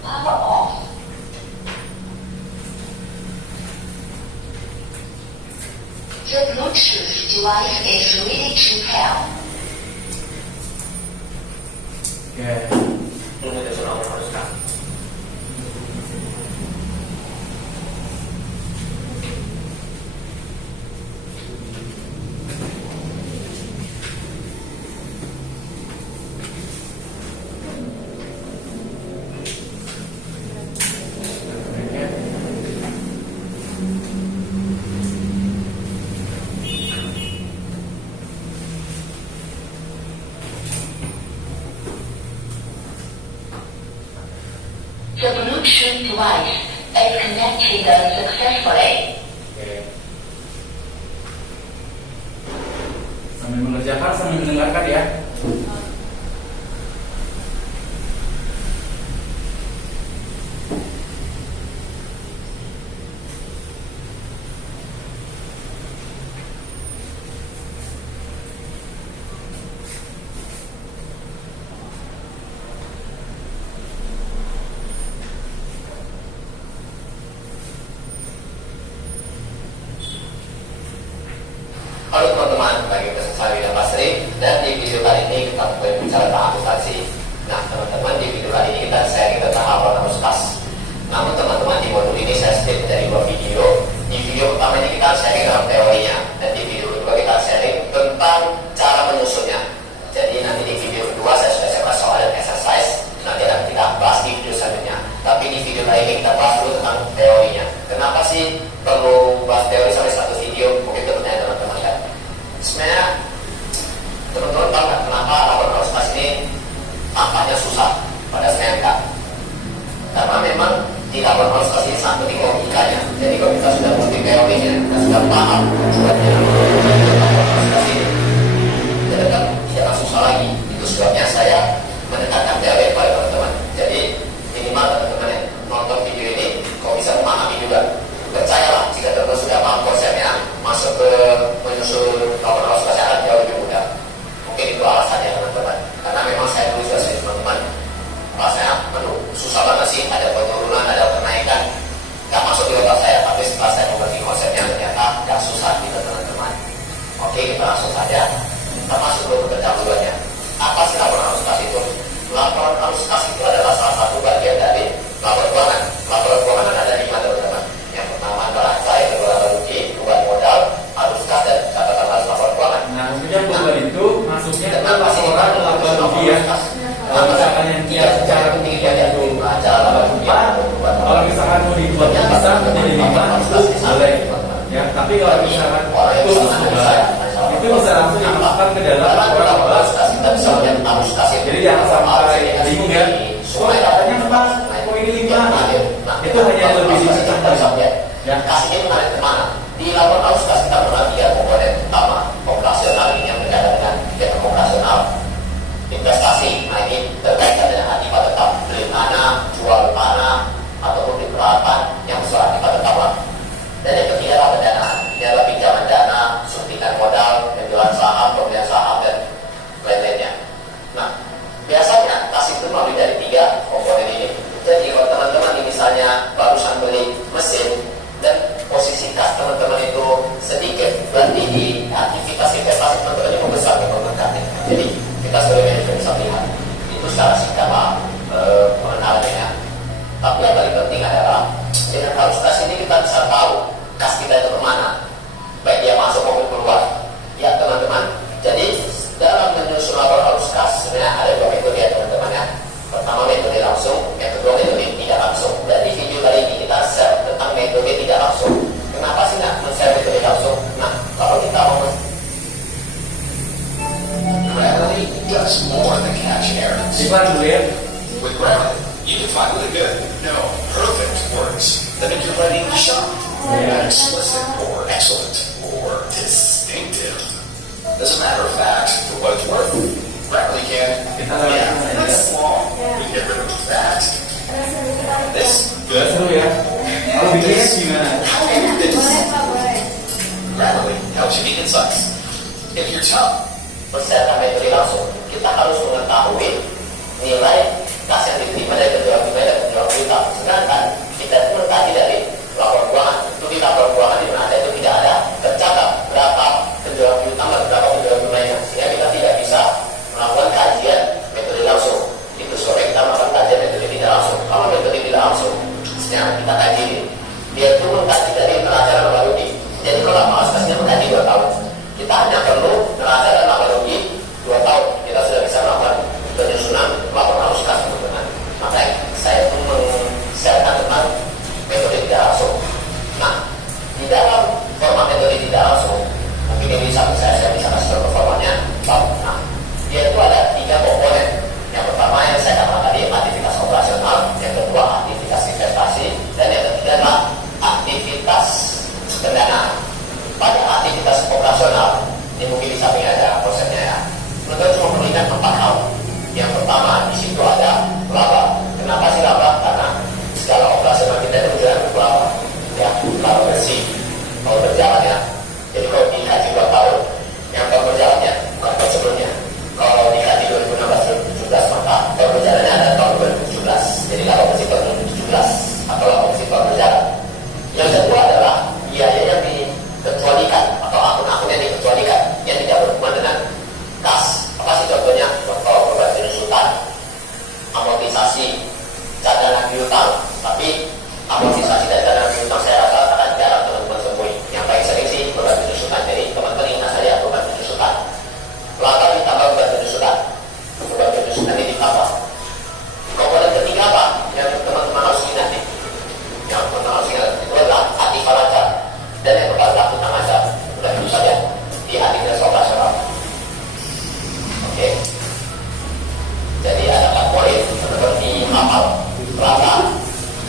Power off. The Bluetooth device is ready to pair. Oke. Tunggu dulu nomor harus kan. The Bluetooth device is connected successfully. Oke. Sambil mengerjakan sambil mendengarkan ya. Halo teman-teman, bagi peserta Widya Basri, dan di video kali ini kita berbicara tentang akuntansi. Nah teman-teman, di video kali ini kita sharing tentang laporan arus kas. Namun teman-teman, di modul ini saya split dari 2 video. Di video pertama ini kita sharing dalam teorinya, dan di video kedua kita sharing tentang cara menyusunnya. Jadi nanti di video kedua saya sudah siapkan soal dan exercise, nanti akan kita bahas di video selanjutnya. Tapi di video kali ini kita bahas dulu tentang teorinya. Kenapa sih perlu bahas teori sampai 1 video? Mungkin itu pertanyaan teman-teman ya. Sebenarnya teman-teman tahu nggak kenapa laporan arus kas ini tampaknya susah, pada saya enggak. Karena memang di laporan arus kas ini sangat penting logikanya. Jadi kalau kita sudah mengerti teorinya, kita sudah paham tujuannya laporan arus kas ini, jadi kan tidak susah lagi. Itu sebabnya saya menekankan teori pada teman-teman. Jadi minimal teman-teman yang nonton video ini kok bisa memahami juga. Percayalah, jika teman-teman sudah paham konsepnya, masuk ke menyusun laporan arus kas akan jauh lebih mudah. Mungkin itu alasannya teman-teman. Karena memang saya dulu juga sering teman-teman, rasanya aduh susah banget sih, ada penurunan, ada kenaikan. Gak masuk di otak saya, tapi setelah saya mengerti konsepnya ternyata gak susah gitu teman-teman. Oke, kita langsung saja. Kita masuk dulu ke pendahuluannya. Apa sih laporan arus kas itu? lima itu boleh. Ya, tapi kalau misalkan itu itu bisa langsung dimasukkan ke dalam laporan awas. Jadi jangan sampai bingung ya. Oh, katanya 4,5. Itu hanya yang lebih dicicil. Ya. Kasihnya mengalir kemana? Di laporan arus kas kita pernah tiga komponen utama operasional ini yang berkaitan dengan kegiatan operasional, investasi. Nah ini terkait dengan akibat tetap beli tanah, jual tanah ataupun di peralatan yang sesuai akibat tetap. Dan yang ketiga adalah pendanaan. Ini adalah pinjaman dana, suntikan modal, penjualan saham, pembelian saham dan lain-lainnya. Nah biasanya kas itu melalui dari tiga komponen ini. Jadi kalau teman-teman ini misalnya barusan beli mesin dan posisi kas teman-teman itu sedikit, berarti di aktivitas investasi teman-teman ini membesar meningkat. Jadi kita sebagai manajer bisa lihat itu secara singkat pengenalannya. Tapi yang paling penting adalah dengan arus kas ini kita bisa tahu kas kita itu kemana, baik dia masuk maupun keluar. Ya teman-teman. Jadi dalam menyusun laporan arus kas sebenarnya ada dua metode ya teman-teman ya. Pertama metode langsung, yang kedua metode tidak langsung. Dan di video kali ini kita share tentang metode tidak langsung. Kenapa sih nggak men-share metode langsung? Nah, kalau kita mau Gravity does more than catch errors. Ivan dulu ya. With Gravity, you can find really good, no, perfect words that make your writing sharp, explicit, or excellent, or distinctive. As a matter of fact, for what it's worth, Gravity can, that's small. We can get rid of that. This good. Seru ya. Kalau bikinnya gimana? Gravity helps you be concise. If you're tough, persiapan metode langsung, kita harus mengetahui nilai kas yang diterima dari penjual pribadi dan penjual berita. Sedangkan kita itu mengetahui dari laporan keuangan. Itu di laporan keuangan di mana itu tidak ada tercatat berapa penjual utama, berapa penjual lainnya. Sehingga kita tidak bisa melakukan kajian metode langsung. Itu sebabnya kita melakukan kajian metode tidak langsung. Kalau metode tidak langsung, sebenarnya kita kaji dia itu mengkaji dari neraca dan laba rugi. Jadi kalau awas kasnya mengkaji 2 tahun, kita hanya perlu neraca dan laba rugi 2 tahun. Kita sudah bisa melakukan penyusunan laporan arus kas teman-teman. Makanya saya pun men-sharekan tentang metode tidak langsung. Nah, di dalam format metode tidak langsung, mungkin ini saya bisa kasih tahu formatnya. Nah, dia itu ada 3 komponen. Yang pertama yang saya katakan tadi aktivitas operasional, yang kedua aktivitas investasi, dan yang ketiga adalah aktivitas pendanaan. Pada aktivitas operasional, ini mungkin di samping ada konsepnya ya. Menurut cuma mengingat 4 hal. Yang pertama di situ ada laba. Kenapa sih laba? Karena segala operasional kita itu berjalan berlaba. Ya, laba bersih. Kalau berjalan ya. Jadi kalau dikaji 2 tahun, yang kalau berjalannya bukan tahun sebelumnya. Kalau dikaji 2016-2017 maka kalau berjalannya ada tahun 2017. Jadi laba bersih tahun 2017 atau laba bersih tahun berjalan. Yang kedua adalah biaya yang dikecualikan atau akun-akun yang dikecualikan yang tidak berhubungan dengan kas. Apa sih contohnya? Contoh pembayaran sultan, amortisasi, cadangan piutang. Tapi amortisasi dan cadangan piutang saya rasa akan jarang teman-teman semui. Yang paling sering sih pembayaran sultan. Jadi teman-teman ingat saja pembayaran sultan. Laba ditambah pembayaran sultan. Pembayaran sultan ini ditambah. Komponen ketiga apa? Yang teman-teman harus ingat nih. Yang teman-teman harus ingat itu adalah aktiva lancar. Dan yang keempat utang aja. Udah itu saja di aktivitas operasional. Oke. Jadi ada 4 poin seperti hafal, laba,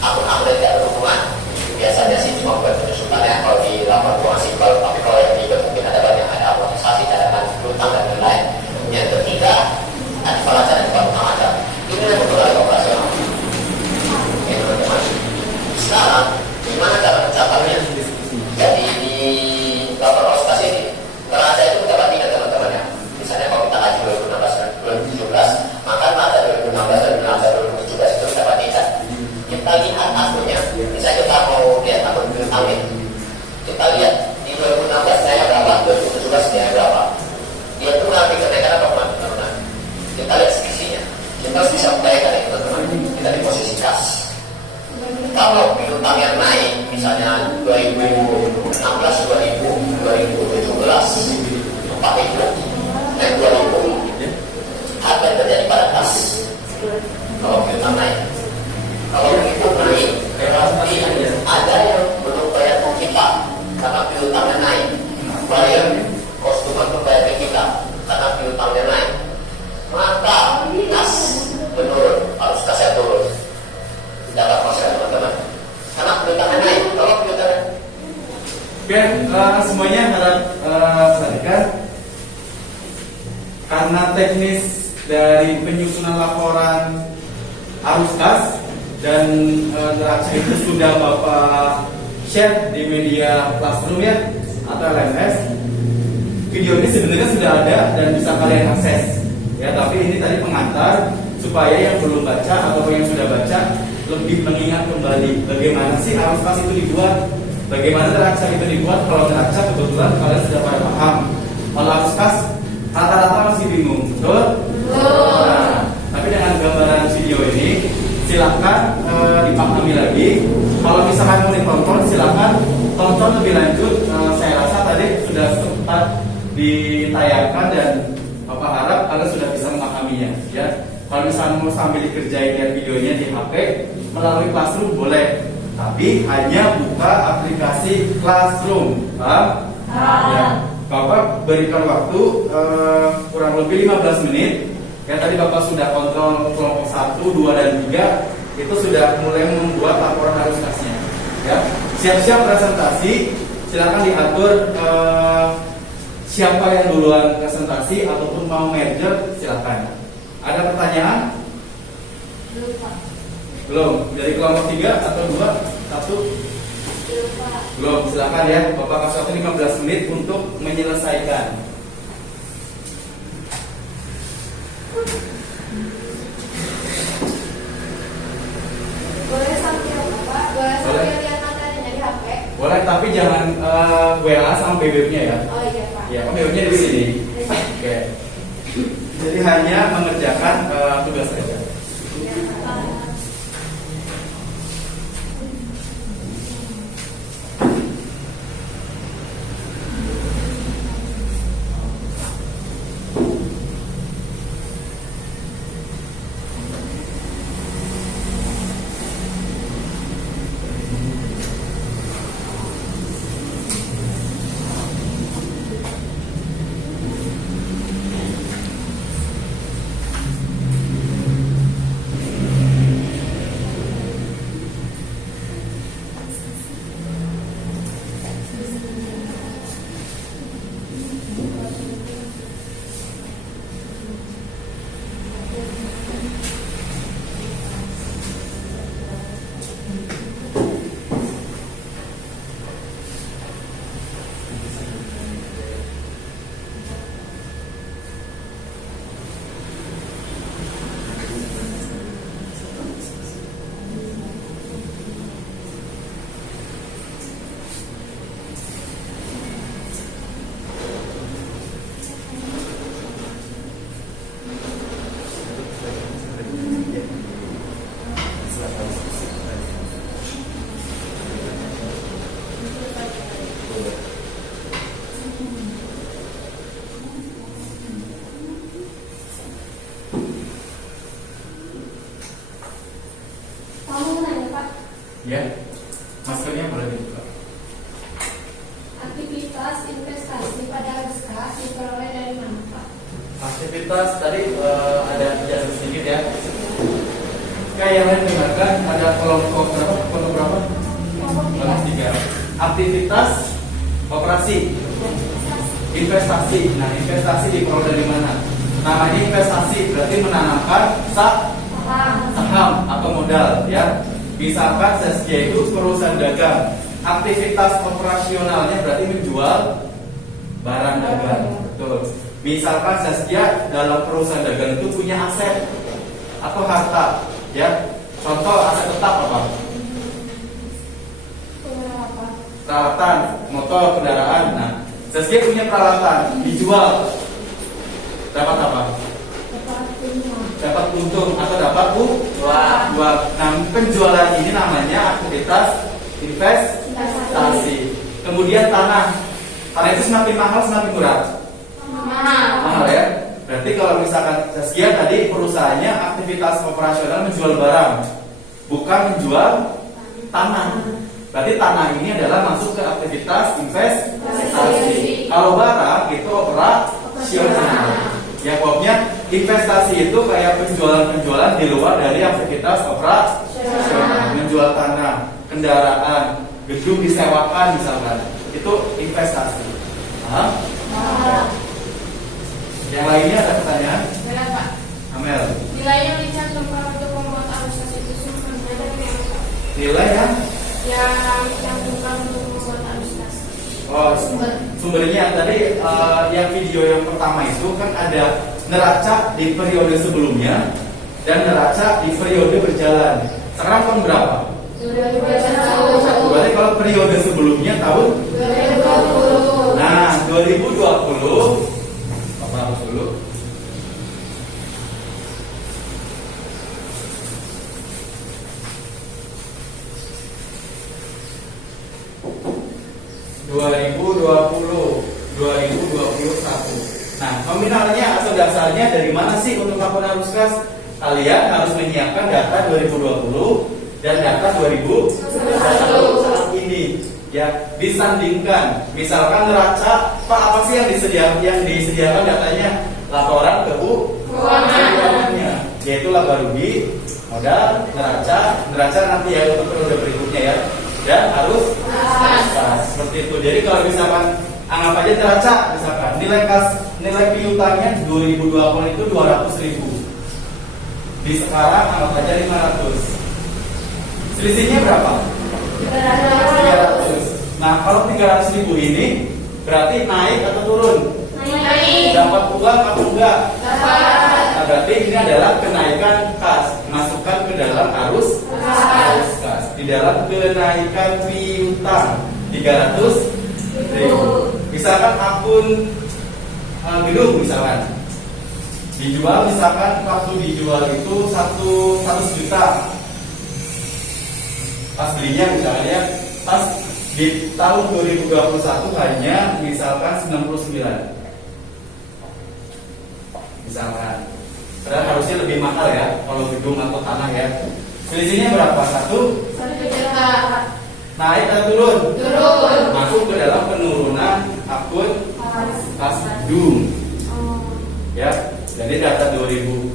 akun-akun yang tidak berhubungan. Biasanya sih cuma buat penyusutan ya kalau di laporan keuangan simpel. Tapi kalau yang ribet mungkin ada banyak, ada amortisasi, cadangan utang dan lain-lain. Yang ketiga, aktiva lancar dan utang aja. Ini yang betul dari operasional. Oke teman-teman. Sekarang gimana cara mencatatnya? Jadi di laporan arus kas ini neraca itu kita bandingkan teman-teman ya. Misalnya kalau kita kaji 2016-2017, maka neraca 2016 dan neraca 2017 itu kita bandingkan. Kita lihat akunnya. Misalnya kita mau lihat akun piutangnya, kita lihat di 2016 nilainya berapa, 2017 nilainya berapa. Dia itu mengalami kenaikan atau penurunan. Kita lihat selisihnya. Kita harus bisa membayangkan ya teman-teman. Kita di posisi kas. Kalau piutang yang naik, misalnya 2016, 2017, 4.000, naik 2.000, apa yang terjadi pada kas? Kalau piutang naik, kalau piutang naik, berarti ada yang belum semuanya harap perhatikan karena teknis dari penyusunan laporan arus kas dan neraca itu sudah Bapak share di media Classroom ya atau LMS. Video ini sebenarnya sudah ada dan bisa kalian akses ya, tapi ini tadi pengantar supaya yang belum baca atau yang sudah baca lebih mengingat kembali bagaimana sih arus kas itu dibuat, bagaimana neraca itu dibuat. Kalau neraca kebetulan kalian sudah pada paham, kalau arus kas rata-rata masih bingung, betul? Nah, tapi dengan gambaran video ini silakan dipahami lagi. Kalau misalkan mau ditonton, silakan tonton lebih lanjut. Saya rasa tadi sudah sempat ditayangkan dan Bapak harap kalian sudah bisa memahaminya ya. Kalau misalnya mau sambil dikerjain lihat videonya di HP melalui Classroom boleh, tapi hanya buka aplikasi Classroom, paham? Ya. Bapak berikan waktu kurang lebih 15 menit. Ya tadi Bapak sudah kontrol kelompok 1, 2, dan 3 itu sudah mulai membuat laporan arus kasnya. Ya, siap-siap presentasi. Silakan diatur siapa yang duluan presentasi ataupun mau merger silakan. Ada pertanyaan? Belum. Dari kelompok 3 atau 2, 1? Belum. Silakan ya. Bapak kasih waktu 15 menit untuk menyelesaikan. Boleh sambil Bapak, boleh sambil lihat materinya di HP. Boleh, tapi jangan WA sama BBM-nya ya. Oh iya Pak. Ya, BBM-nya di sini. Oke. Jadi hanya mengerjakan tugas saja. Ya, maskernya boleh dibuka. Aktivitas investasi pada arus kas diperoleh dari mana Pak? Aktivitas tadi ada penjelasan sedikit ya. Kayak yang lain dengarkan ada kelompok berapa? Kelompok berapa? Kelompok 3. Aktivitas operasi, investasi. Nah, investasi diperoleh dari mana? Namanya investasi berarti menanamkan saham atau modal ya. Misalkan Saskia itu perusahaan dagang, aktivitas operasionalnya berarti menjual barang dagang. Betul. Misalkan Saskia dalam perusahaan dagang itu punya aset atau harta, ya. Contoh aset tetap apa? Peralatan, motor, kendaraan. Nah, Saskia punya peralatan, dijual, dapat apa? Dapat untung atau dapat uang. Nah, penjualan ini namanya aktivitas investasi. Kemudian tanah itu semakin mahal semakin murah. Mahal ya. Berarti kalau misalkan Saskia tadi perusahaannya aktivitas operasional menjual barang, bukan menjual tanah. Berarti tanah ini adalah masuk ke aktivitas investasi. Kalau barang itu operasional. Ya, pokoknya investasi itu kayak penjualan di luar dari aktivitas operasional. Menjual tanah, kendaraan, gedung disewakan misalkan. Itu untuk investasi. Hah? Yang lainnya ada pertanyaan? Ada Pak. Amel, Nilai yang dicantumkan untuk membuat arus kas itu sumbernya dari mana Pak? nilai ya? Yang dicantumkan untuk membuat arus kas. Oh, sumbernya tadi yang video yang pertama itu kan ada neraca di periode sebelumnya dan neraca di periode berjalan. Sekarang tahun berapa? 2021. Berarti kalau periode sebelumnya tahun 2020. nah 2020 apa harus dulu? Nah, nominalnya atau dasarnya dari mana sih untuk laporan arus kas? Kalian harus menyiapkan data 2020 dan data 2021 saat ini. Ya, disandingkan. Misalkan neraca, Pak apa sih yang disediakan datanya? Laporan keuangannya, yaitu laba rugi, modal, neraca nanti ya untuk periode berikutnya ya. Dan harus kas. Seperti itu. Jadi kalau misalkan anggap aja neraca, misalkan nilai piutangnya 2020 itu 200.000. Di sekarang anggap aja 500. Selisihnya berapa? 300. Nah, kalau 300.000 ini berarti naik atau turun? Naik. Dapat uang atau enggak? Dapat. Nah, berarti ini adalah kenaikan kas, masukkan ke dalam arus kas. Di dalam kenaikan piutang 300.000. Misalkan akun gedung misalkan dijual, misalkan waktu dijual itu 100 juta. Pas belinya misalnya pas di tahun 2021 hanya misalkan 99. Misalkan. Padahal harusnya lebih mahal ya kalau gedung atau tanah ya. Selisihnya berapa? 1 juta. naik atau turun? Turun. Masuk ke dalam penurunan akun kas gedung. Ya, jadi data 2000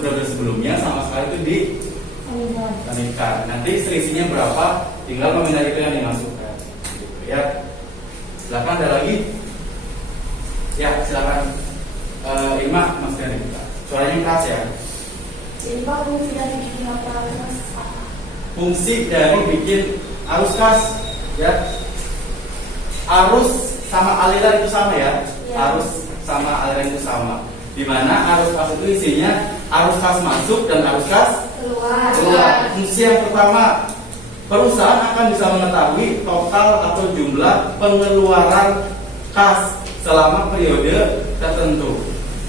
periode sebelumnya sama sekali itu dibandingkan. Nanti selisihnya berapa? Tinggal nominal itu yang dimasukkan. Gitu, ya. Silakan ada lagi? Ya, silakan. Irma, Mas Dani. Suaranya keras ya. Jadi Pak, fungsi dari bikin laporan kas apa? Fungsi dari bikin arus kas, ya. Arus sama aliran itu sama ya. Ya. Arus sama aliran itu sama. Di mana arus kas itu isinya arus kas masuk dan arus kas keluar. Fungsi yang pertama, perusahaan akan bisa mengetahui total atau jumlah pengeluaran kas selama periode tertentu.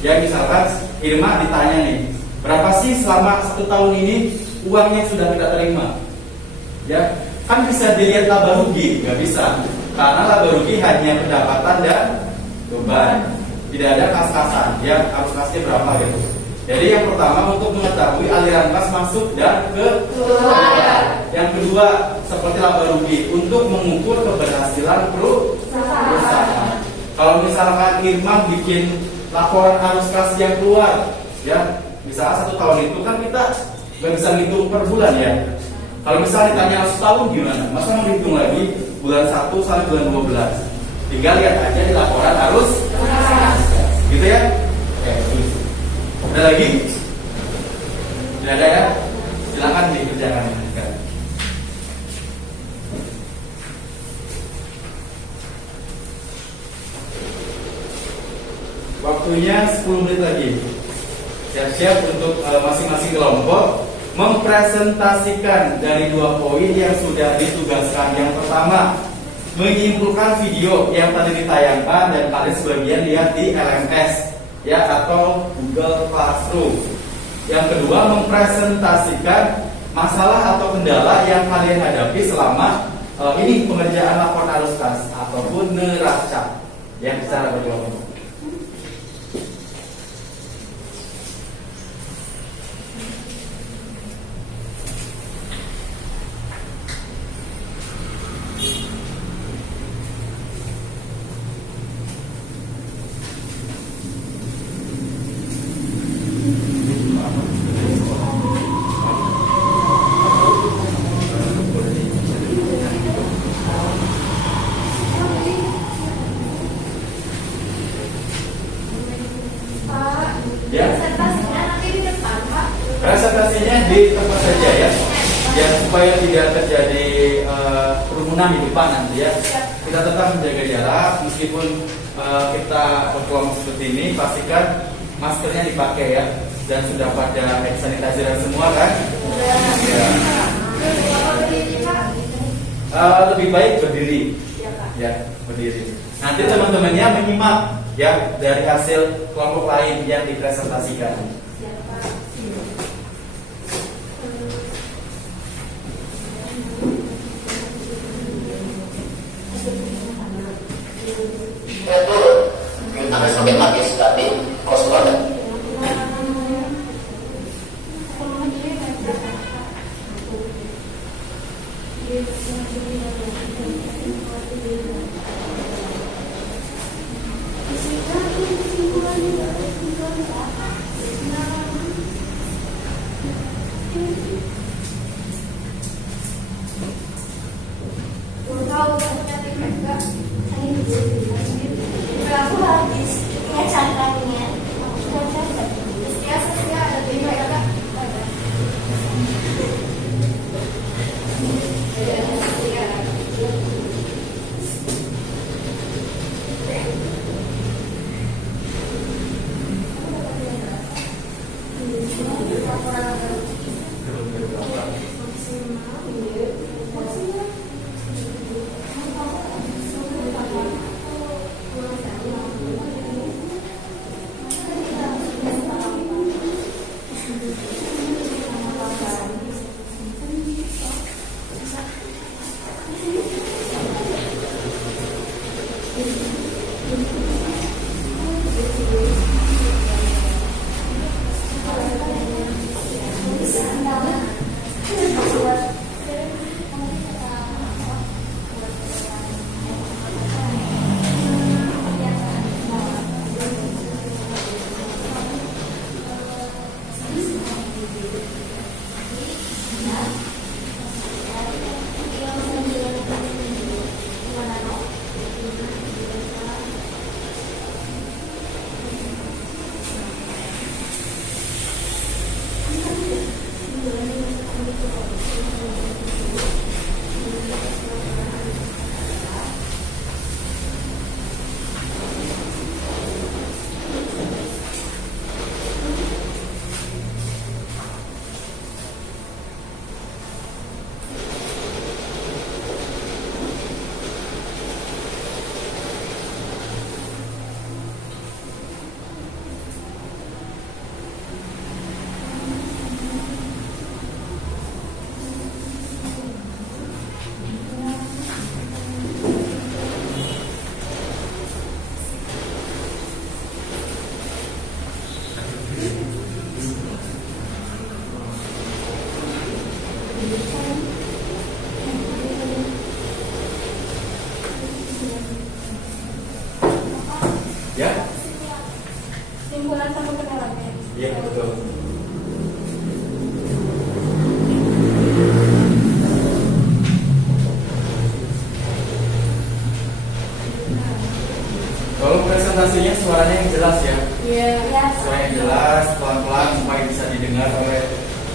Ya, misalkan Irma ditanya nih, berapa sih selama 1 tahun ini uang yang sudah kita terima? Ya, kan bisa dilihat laba rugi? Nggak bisa, karena laba rugi hanya pendapatan dan beban. Tidak ada kas-kasan, ya arus kasnya berapa gitu. Jadi yang pertama untuk mengetahui aliran kas masuk dan keluar. Yang kedua seperti laba rugi untuk mengukur keberhasilan perusahaan. Kalau misalkan Irma bikin laporan arus kas yang keluar, ya misalnya 1 tahun itu kan kita nggak bisa ngitung per bulan ya. Kalau misalnya ditanya setahun gimana? Masa mau dihitung lagi bulan 1 sampai bulan 12? Tinggal lihat aja di laporan arus kas. Gitu ya? Oke, terus. Ada lagi? Tidak ada ya? Silakan dikerjakan. Waktunya 10 menit lagi. Siap-siap untuk masing-masing kelompok mempresentasikan dari 2 poin yang sudah ditugaskan. Yang pertama, menyimpulkan video yang tadi ditayangkan dan kalian sebagian lihat di LMS ya atau Google Classroom. Yang kedua, mempresentasikan masalah atau kendala yang kalian hadapi selama ini pengerjaan laporan arus kas ataupun neraca yang secara berkelompok. supaya tidak terjadi kerumunan di depan nanti ya, kita tetap menjaga jarak meskipun kita berkelompok seperti ini. Pastikan maskernya dipakai ya, dan sudah pada hand sanitizer semua kan? Ya. Lebih baik berdiri, ya berdiri. Nanti teman-temannya menyimak ya dari hasil kelompok lain yang dipresentasikan. turun. Anda sampai pagi sudah di kos keluarga. Aku habis ya cangkangnya. Ya? Simpulan sama kenalannya. Iya betul. Kalau presentasinya suaranya yang jelas ya, Iya. suara yang jelas, pelan-pelan supaya bisa didengar oleh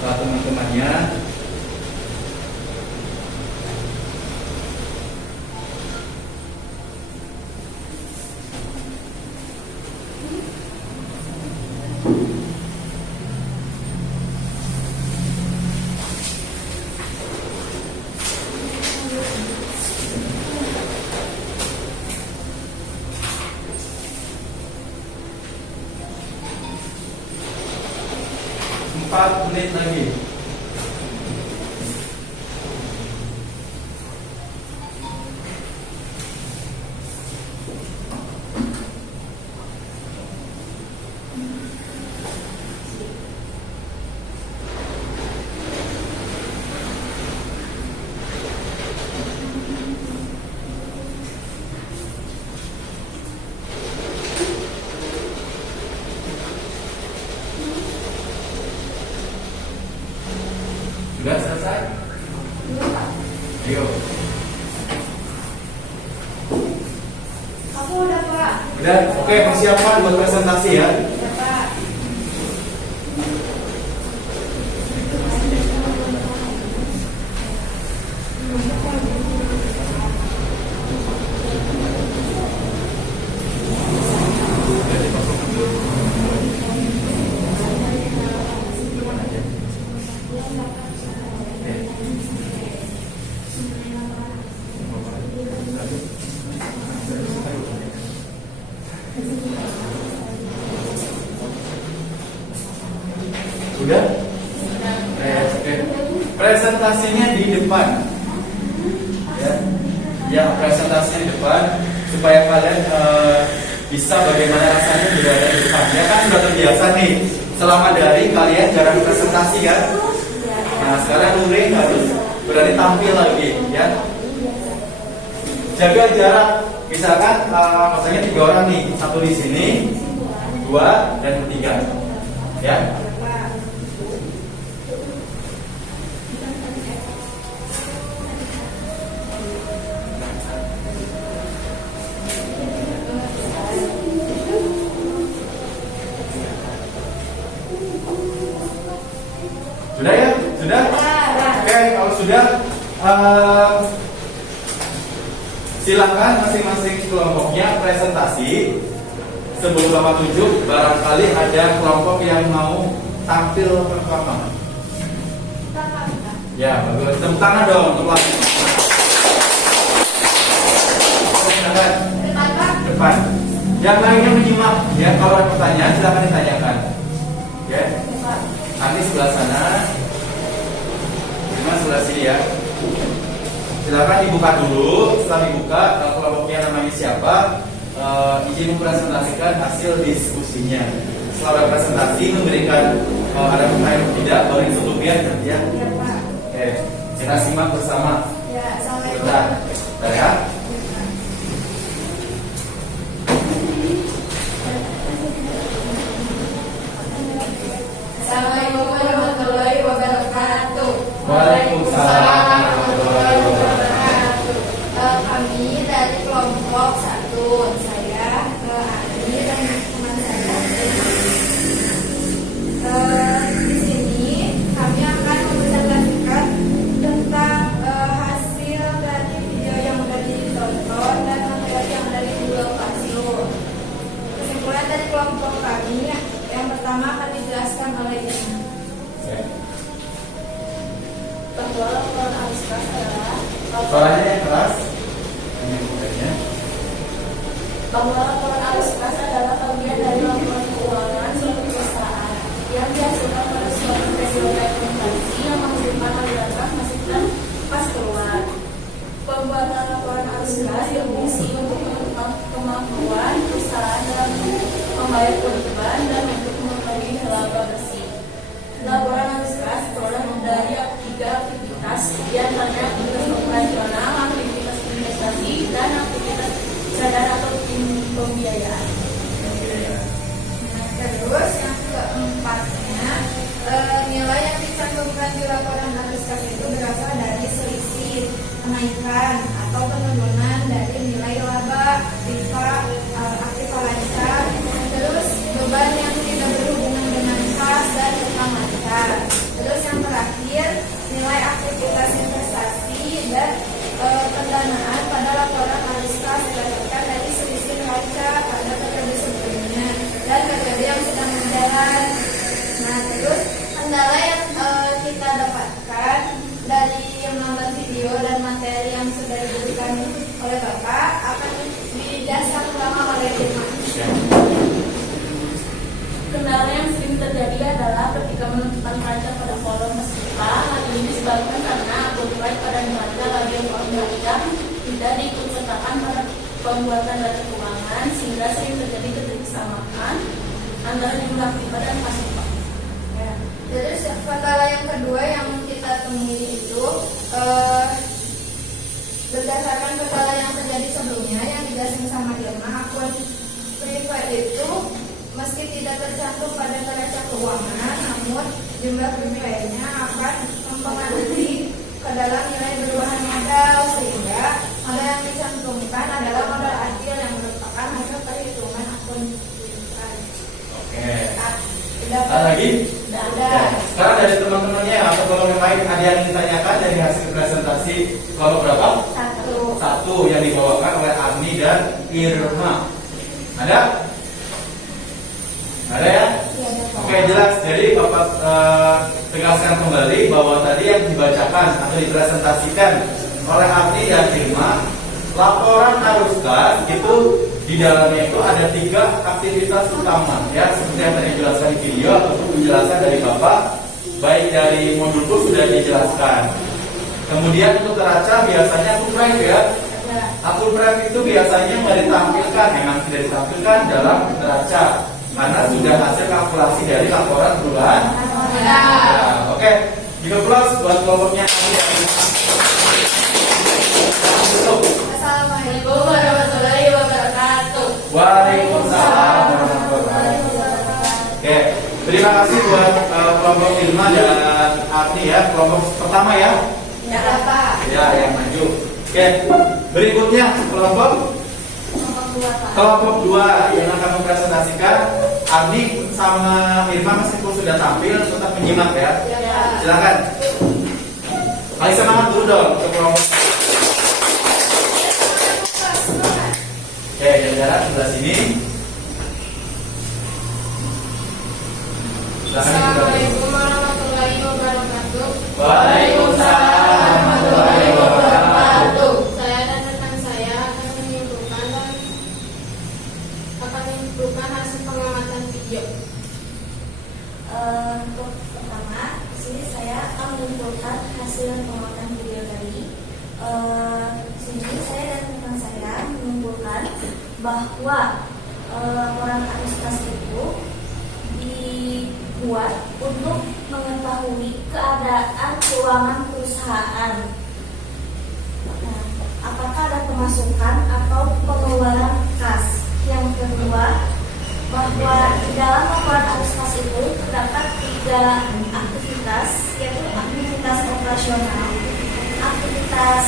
teman-temannya. Empat menit lagi. Sudah selesai? Ayo. Aku udah Pak. Udah, oke, persiapan buat presentasi ya. Udah Pak. Sudah? Oke. Presentasinya di depan. Ya, presentasinya di depan supaya kalian bisa bagaimana rasanya berada di depan. Ya kan sudah terbiasa nih. Selama dari kalian jarang presentasi kan? Nah, sekarang Nuri harus berani tampil lagi, ya. Jaga jarak. Misalkan maksudnya 3 orang nih, 1 di sini, 2 dan 3. Ya. Sudah ya? Sudah? Oke, kalau sudah silakan masing-masing kelompoknya presentasi. Sebelum Bapak tunjuk, barangkali ada kelompok yang mau tampil pertama. Ya, bagus. Tepuk tangan dong untuk kelompok. Silakan. Depan. Yang lainnya menyimak. Ya, kalau ada pertanyaan silakan ditanyakan. Ya. Nanti sebelah sana, cuma sebelah sini ya. Silakan dibuka dulu. Setelah dibuka, kelompoknya namanya siapa, izin mempresentasikan hasil diskusinya. Setelah presentasi memberikan ada pertanyaan tidak, baru ditutup ya. Ya, Pak. Oke, kita simak bersama. Ya, assalamualaikum. Bentar ya. Assalamualaikum warahmatullahi wabarakatuh. Waalaikumsalam warahmatullahi wabarakatuh. Kami dari kelompok 1, saya Ani dan teman saya. Di sini kami akan mempresentasikan tentang hasil dari video yang sudah ditonton dan materi yang dari Google Classroom. Kesimpulan dari kelompok kami yang pertama akan dijelaskan oleh Ina. Bahwa laporan arus kas adalah Suaranya yang keras. Ini bukannya. bahwa laporan arus kas adalah bagian dari laporan keuangan suatu perusahaan yang dihasilkan pada suatu periode dokumentasi yang menghasilkan aliran kas masuk dan kas keluar. Pembuatan laporan arus kas berfungsi untuk menentukan kemampuan perusahaan dalam membayar kewajiban dan untuk mengetahui laba bersih. Laporan arus kas terdapat dari 3 aktivitas, diantaranya aktivitas operasional, aktivitas investasi, dan aktivitas cadangan atau pembiayaan. Terus yang keempatnya, nilai yang dicantumkan di laporan arus kas itu berasal dari selisih kenaikan atau penurunan dari nilai laba, aktiva lancar, terus beban yang tidak berhubungan dengan kas dan utang lancar. Terus yang terakhir, nilai aktivitas investasi dan pendanaan pada laporan arus kas berdasarkan dari selisih neraca pada periode sebelumnya dan periode yang sedang berjalan. Nah, terus kendala yang kita dapatkan dari yang nonton video dan materi yang sudah diberikan oleh Bapak akan dijelasan ulang oleh Irma. Kendala yang sering terjadi adalah ketika menentukan neraca pada kolom peserta. Hal ini disebabkan karena akun baik pada neraca bagian kolom neraca tidak diikutsertakan pada pembuatan data keuangan, sehingga sering terjadi ketidaksamaan antara jumlah aktiva dan pasifa. Ya. Terus kendala yang kedua yang kita temui itu berdasarkan kendala yang terjadi sebelumnya yang dijelasin sama Irma, akun privat itu meski tidak tercantum pada neraca keuangan, namun jumlah privilege-nya akan mempengaruhi ke dalam nilai perubahan modal, sehingga modal yang dicantumkan adalah modal adil yang merupakan hasil perhitungan akun privat. Oke. Udah Lagi? Udah. Sekarang dari teman-temannya atau kelompok yang lain ada yang ditanyakan dari hasil presentasi kelompok berapa? Satu yang dibawakan oleh Agni dan Irma. Ada? Ada ya? Oke, jelas. Jadi Bapak tegaskan kembali bahwa tadi yang dibacakan atau dipresentasikan oleh Agni dan Irma, laporan arus kas itu di dalamnya itu ada 3 aktivitas utama ya, seperti yang tadi dijelaskan di video ataupun penjelasan dari Bapak, baik dari modulku sudah dijelaskan. Kemudian untuk neraca biasanya akun pref ya. Akun pref itu biasanya nggak ditampilkan, memang tidak ditampilkan dalam neraca karena sudah hasil kalkulasi dari laporan bulan. Ya, oke. Juga plus buat kelompoknya Assalamualaikum warahmatullahi wabarakatuh. Waalaikumsalam warahmatullahi wabarakatuh. Oke, terima kasih buat kelompok Ilma dan Agni ya, kelompok pertama ya. Ya, Pak. Ya, yang maju. Oke, berikutnya kelompok 2 yang akan mempresentasikan. Agni sama Irma meskipun sudah tampil tetap menyimak ya. Silakan. Paling semangat dulu dong untuk kelompok. Oke, jalan-jalan sebelah sini. Assalamualaikum warahmatullahi wabarakatuh. Waalaikumsalam warahmatullahi wabarakatuh. Saya dan rekan saya akan menyimpulkan hasil pengamatan video. Untuk pertama, di sini saya akan menunjukkan hasil pengamatan video tadi. Di sini saya dan rekan saya menyimpulkan bahwa laporan arus kas itu dibuat untuk mengetahui keadaan keuangan perusahaan. Nah, apakah ada pemasukan atau pengeluaran kas? Yang kedua, bahwa di dalam laporan arus kas itu terdapat 3 aktivitas, yaitu aktivitas operasional, aktivitas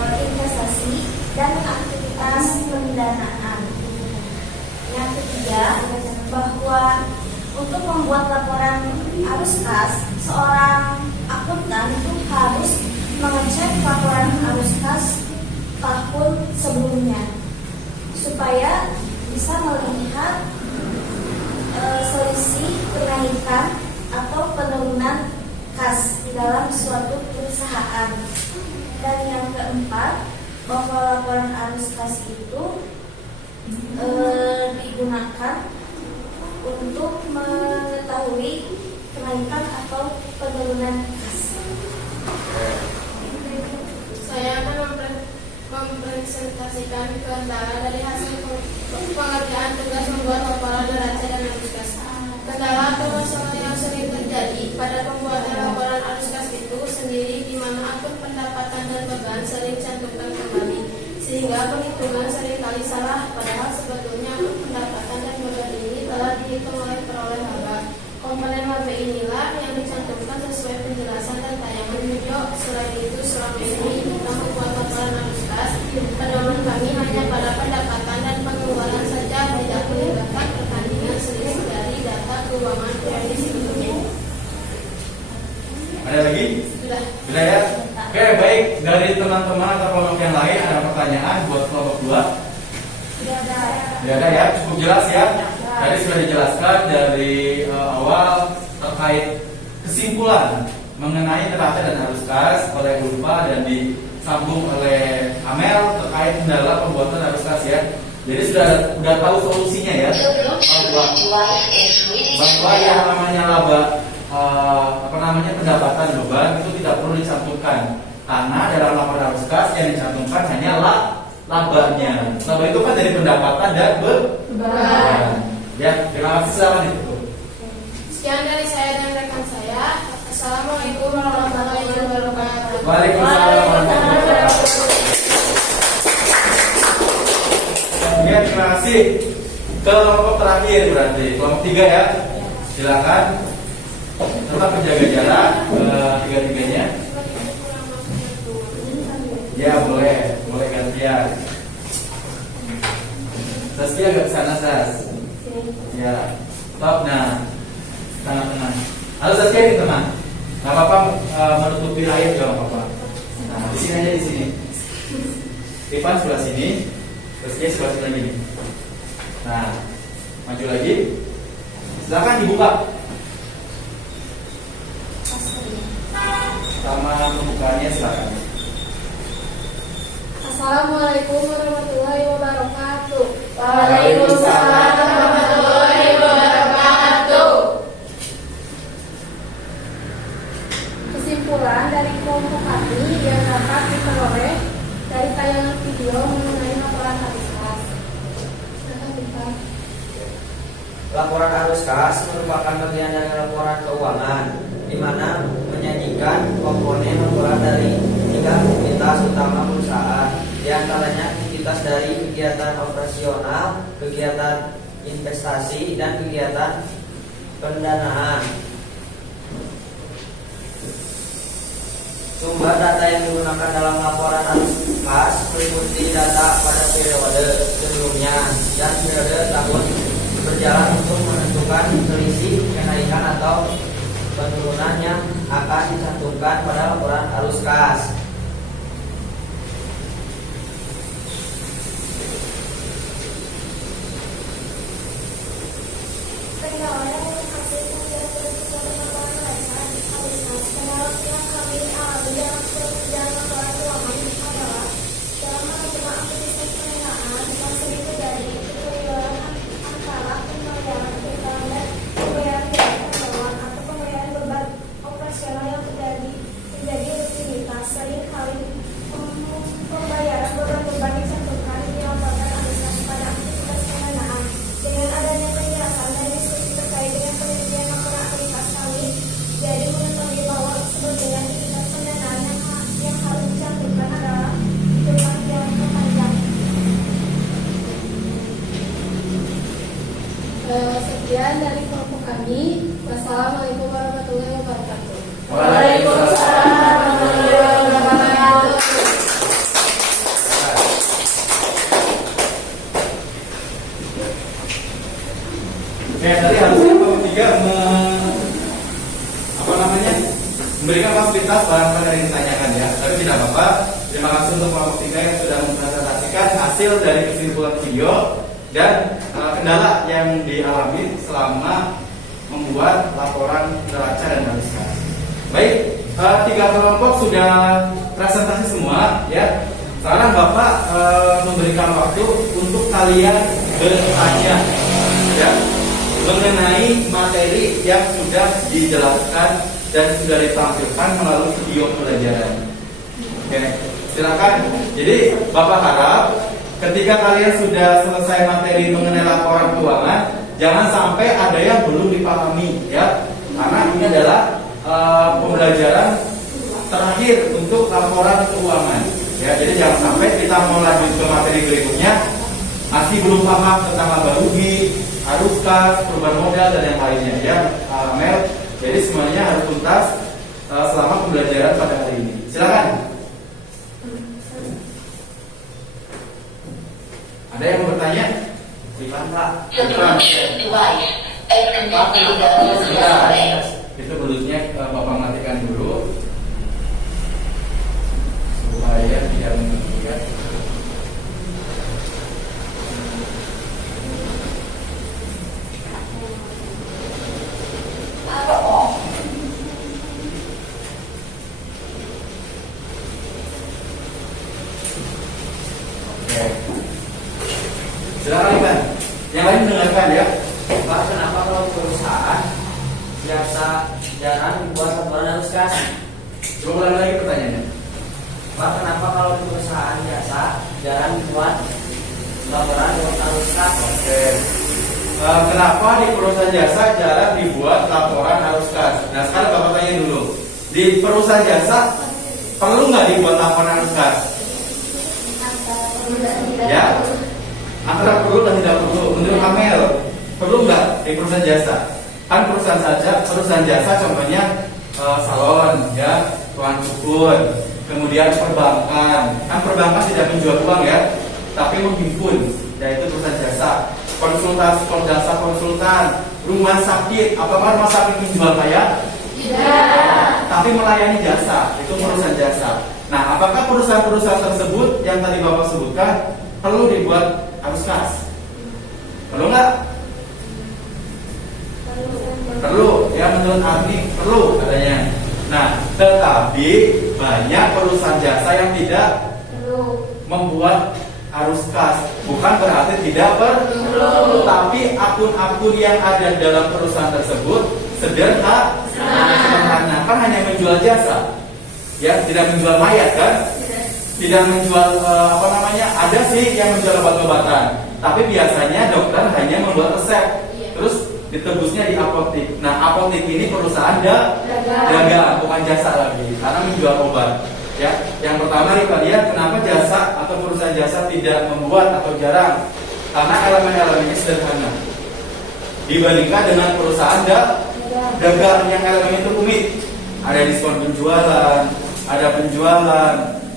investasi, dan aktivitas pendanaan. Yang ketiga, bahwa untuk membuat laporan arus kas, seorang akuntan itu harus mengecek laporan arus kas tahun sebelumnya supaya bisa melihat selisih kenaikan atau penurunan kas di dalam suatu perusahaan. Dan yang keempat, bahwa laporan arus kas itu digunakan untuk mengetahui kenaikan atau penurunan kas. Saya akan mempresentasikan kendala dari hasil pengerjaan tugas membuat laporan neraca dan arus kas. Kendala atau masalah yang sering terjadi pada pembuatan laporan arus kas itu sendiri, di mana akun pendapatan dan beban sering cantumkan kembali, sehingga penghitungan seringkali salah, padahal sebetulnya akun pendapatan dan beban ini telah dihitung oleh peroleh laba. Komponen laba inilah yang dicantumkan sesuai penjelasan dan tayangan video. Selain itu, selama ini kita membuat laporan arus kas, pedoman kami hanya pada pendapatan dan pengeluaran saja, tidak melibatkan perbandingan selisih dari data keuangan periode sebelumnya. Ada lagi? Sudah. Sudah ya? Oke, baik. Dari teman-teman atau kelompok yang lain ada pertanyaan buat kelompok 2? Tidak ada ya? Cukup jelas ya? Tadi sudah dijelaskan dari awal terkait kesimpulan mengenai neraca dan arus kas oleh Ulfa dan disambung oleh Amel terkait kendala pembuatan arus kas ya. Jadi sudah tahu solusinya ya. Bahwa yang namanya laba pendapatan beban itu tidak perlu dicantumkan karena dalam laporan arus kas yang dicantumkan hanyalah labanya. Laba itu kan dari pendapatan dan beban. Ya, terima kasih, selamat ditutup. Sekian dari saya dan rekan saya. Assalamualaikum warahmatullahi wabarakatuh. Waalaikumsalam warahmatullahi wabarakatuh. Ya, terima kasih. Kelompok terakhir berarti kelompok 3 ya. Silakan. Tetap menjaga jarak tiga-tiganya. Ya boleh gantian. Saskia agak kesana Sas. Ya, stop. Nah, tengah-tengah. Harus scaring teman. Nggak apa-apa menutupi layar juga nggak apa-apa. Nah di sini aja di sini. Ivan sebelah sini, terus dia sebelah sini lagi nih. Nah maju lagi. Silakan dibuka. Sama pembukaannya silakan. Assalamualaikum warahmatullahi wabarakatuh. Waalaikumsalam warahmatullahi wabarakatuh. Kesimpulan dari kelompok kami yang dapat diperoleh dari tayangan video mengenai laporan arus kas. Laporan arus kas merupakan bagian dari laporan keuangan, di mana menyajikan komponen laporan dari 3 aktivitas utama perusahaan, di antaranya aktivitas dari kegiatan operasional, kegiatan investasi, dan kegiatan pendanaan. Sumber data yang digunakan dalam laporan arus kas meliputi data pada periode sebelumnya dan periode tahun berjalan untuk menentukan selisih kenaikan atau penurunan yang akan dicantumkan pada laporan arus kas. Sekian dari kelompok kami. Wassalamualaikum warahmatullahi wabarakatuh. Waalaikumsalam warahmatullahi wabarakatuh. Oke, tadi harusnya kelompok 3 memberikan fasilitas barangkali yang ditanyakan ya. Tapi tidak apa-apa. Terima kasih untuk kelompok 3 yang sudah mempresentasikan hasil dari kesimpulan video dan kendala yang dialami selama membuat laporan neraca dan arus kas. Baik, 3 kelompok sudah presentasi semua ya. Sekarang Bapak memberikan waktu untuk kalian bertanya ya mengenai materi yang sudah dijelaskan dan sudah ditampilkan melalui video pembelajaran. Oke, silakan. Jadi Bapak harap ketika kalian sudah selesai materi mengenai laporan keuangan, jangan sampai ada yang belum dipahami ya, karena ini adalah pembelajaran terakhir untuk laporan keuangan ya. Jadi jangan sampai kita mau lanjut ke materi berikutnya masih belum paham tentang laba rugi, arus kas, perubahan modal dan yang lainnya ya, Mel. Jadi semuanya harus tuntas selama pembelajaran pada hari ini. Silakan. Ada yang mau bertanya? Ivan, Pak. The Bluetooth device is connected to the display. Itu Bluetoothnya Bapak matikan dulu supaya tidak mengganggu. Oke. Silakan Ivan. Yang lain mendengarkan ya. Pak, kenapa kalau perusahaan biasa jarang dibuat laporan arus kas? Coba ulang lagi pertanyaannya. Pak, kenapa kalau perusahaan biasa jarang dibuat laporan arus kas? Oke. Kenapa di perusahaan jasa jarang dibuat laporan arus kas? Nah sekarang Bapak tanya dulu. Di perusahaan jasa perlu nggak dibuat laporan arus kas? Ya. Antara perlu dan tidak perlu. Menurut Amel, perlu nggak di perusahaan jasa? Kan perusahaan jasa contohnya salon, ya, tukang cukur, kemudian perbankan. Kan perbankan tidak menjual uang ya, tapi menghimpun, yaitu perusahaan jasa. Konsultan, rumah sakit. Apakah rumah sakit menjual kaya? Tidak. Tapi melayani jasa, itu perusahaan jasa. Nah, apakah perusahaan-perusahaan tersebut yang tadi Bapak sebutkan perlu dibuat arus kas? Perlu nggak? Perlu, ya menurut ahli perlu katanya. Nah, tetapi banyak perusahaan jasa yang tidak membuat arus kas. Bukan berarti tidak perlu, tapi akun-akun yang ada dalam perusahaan tersebut sederhana, kan hanya menjual jasa, ya tidak menjual mayat kan, tidak menjual ada sih yang menjual obat-obatan, tapi biasanya dokter hanya membuat resep, terus ditebusnya di apotek. Nah, apotek ini perusahaan dagang, bukan jasa lagi, karena menjual obat. Ya, yang pertama kita lihat kenapa jasa atau perusahaan jasa tidak membuat atau jarang, karena elemen-elemennya sederhana dibandingkan dengan perusahaan dagang yang elemen itu rumit. Ada diskon penjualan, ada penjualan,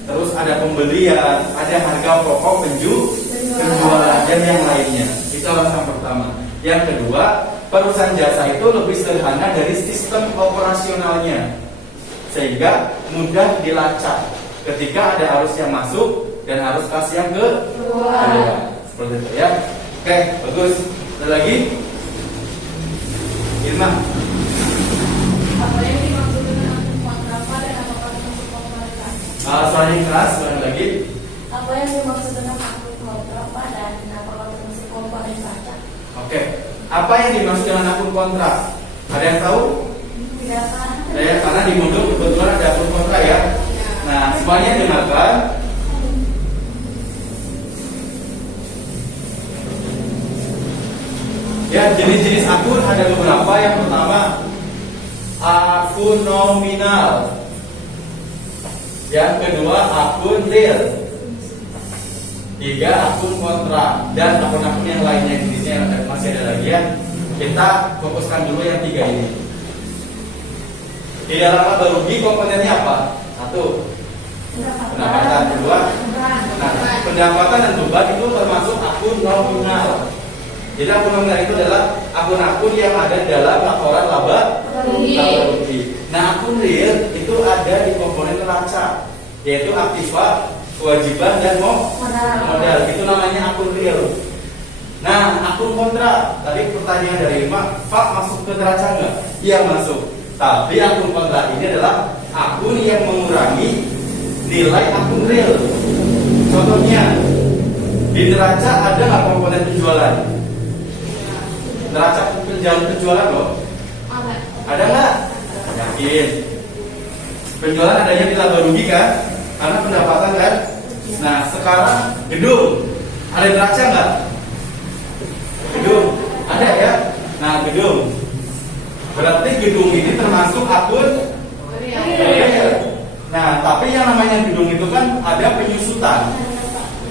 terus ada pembelian, ada harga pokok penjualan dan yang lainnya. Itu alasan pertama. Yang kedua, perusahaan jasa itu lebih sederhana dari sistem operasionalnya, sehingga mudah dilacak ketika ada arus yang masuk dan arus kas yang keluar. Seperti itu ya. Oke, bagus. Ada lagi? Irma. Apa yang dimaksud dengan akun kontra dan apakah termasuk komparitas? Soalnya kelas, ada lagi? Apa yang dimaksud dengan akun kontra dan apakah termasuk komparitas? Oke. Apa yang dimaksud dengan akun kontra? Ada yang tahu? Tidak kan? Ya, karena di modul kebetulan ada akun kontra ya. Nah, semuanya dengarkan. Ya, jenis-jenis akun ada beberapa. Yang pertama, akun nominal. Yang kedua, akun real. Tiga, akun kontra. Dan akun-akun yang lainnya jenisnya masih ada lagi ya. Kita fokuskan dulu yang tiga ini. Di dalam laba rugi komponennya apa? Satu, pendapatan. Kedua, pendapatan dan beban itu termasuk akun nominal. Jadi akun nominal itu adalah akun-akun yang ada dalam laporan laba rugi. Nah, akun real itu ada di komponen neraca, yaitu aktiva, kewajiban dan modal. Itu namanya akun real. Nah, akun kontra, tadi pertanyaan dari Irma, Pak masuk ke neraca enggak? Iya masuk. Tapi akun kontra ini adalah akun yang mengurangi nilai akun real. Contohnya, di neraca ada nggak komponen penjualan? Neraca penjualan loh. Ada nggak? Yakin. Penjualan adanya di laba rugi kan? Karena pendapatan kan? Nah, sekarang gedung ada neraca nggak? Gedung ada ya? Nah, gedung. Berarti gedung ini termasuk akun real. Nah, tapi yang namanya gedung itu kan ada penyusutan,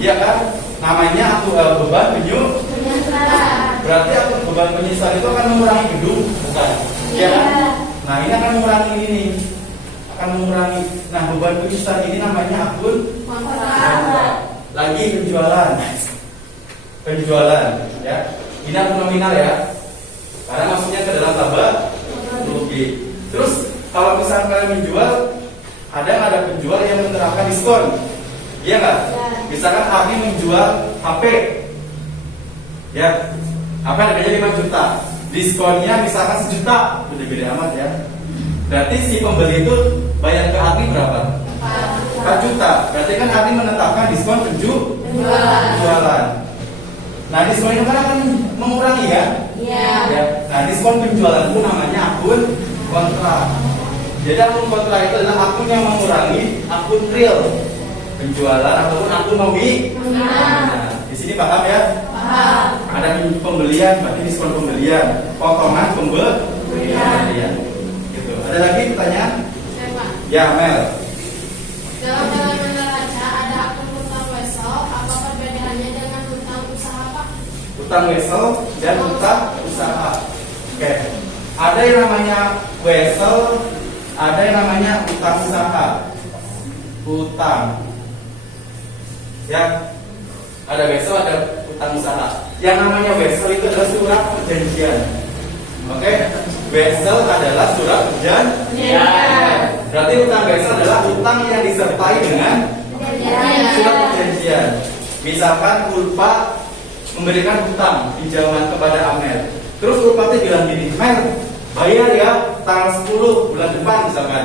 iya kan? Namanya beban penyusutan. Berarti akun beban penyusutan itu akan mengurangi gedung, bukan? Iya kan? Nah, ini akan mengurangi ini, akan mengurangi. Nah, beban penyusutan ini namanya akun kontra. Lagi penjualan, ya. Ini akun nominal ya. Karena maksudnya ke dalam laba rugi. Terus kalau misalnya kalian menjual, ada penjual yang menerapkan diskon, iya nggak? Misalkan Abi menjual HP, ya, HP harganya 5 juta, diskonnya misalkan 1 juta, udah gede amat ya. Berarti si pembeli itu bayar ke Abi berapa? 4 juta. Berarti kan Abi menetapkan diskon penjualan. Nah, diskon itu kan akan mengurangi ya? Iya. Ya. Nah, diskon penjualan itu namanya akun kontra. Jadi akun kontra itu adalah akun yang mengurangi akun real penjualan ataupun akun nominal. Nah, di sini paham ya? Paham. Ada pembelian, berarti diskon pembelian, potongan pembelian. Gitu. Ada lagi pertanyaan? Ya, Mel. Dalam neraca ada akun hutang wesel, apa perbedaannya dengan hutang usaha Pak? Hutang wesel dan hutang usaha. Oke. Ada yang namanya wesel, ada yang namanya hutang usaha. Hutang. Ya. Ada wesel, ada hutang usaha. Yang namanya wesel itu adalah surat perjanjian. Oke, wesel adalah surat perjanjian. Berarti utang wesel adalah utang yang disertai dengan surat perjanjian. Misalkan Ulfa memberikan hutang pinjaman kepada Amer. Terus Ulfa itu bilang gini, Mer, bayar ya tanggal 10 bulan depan misalkan.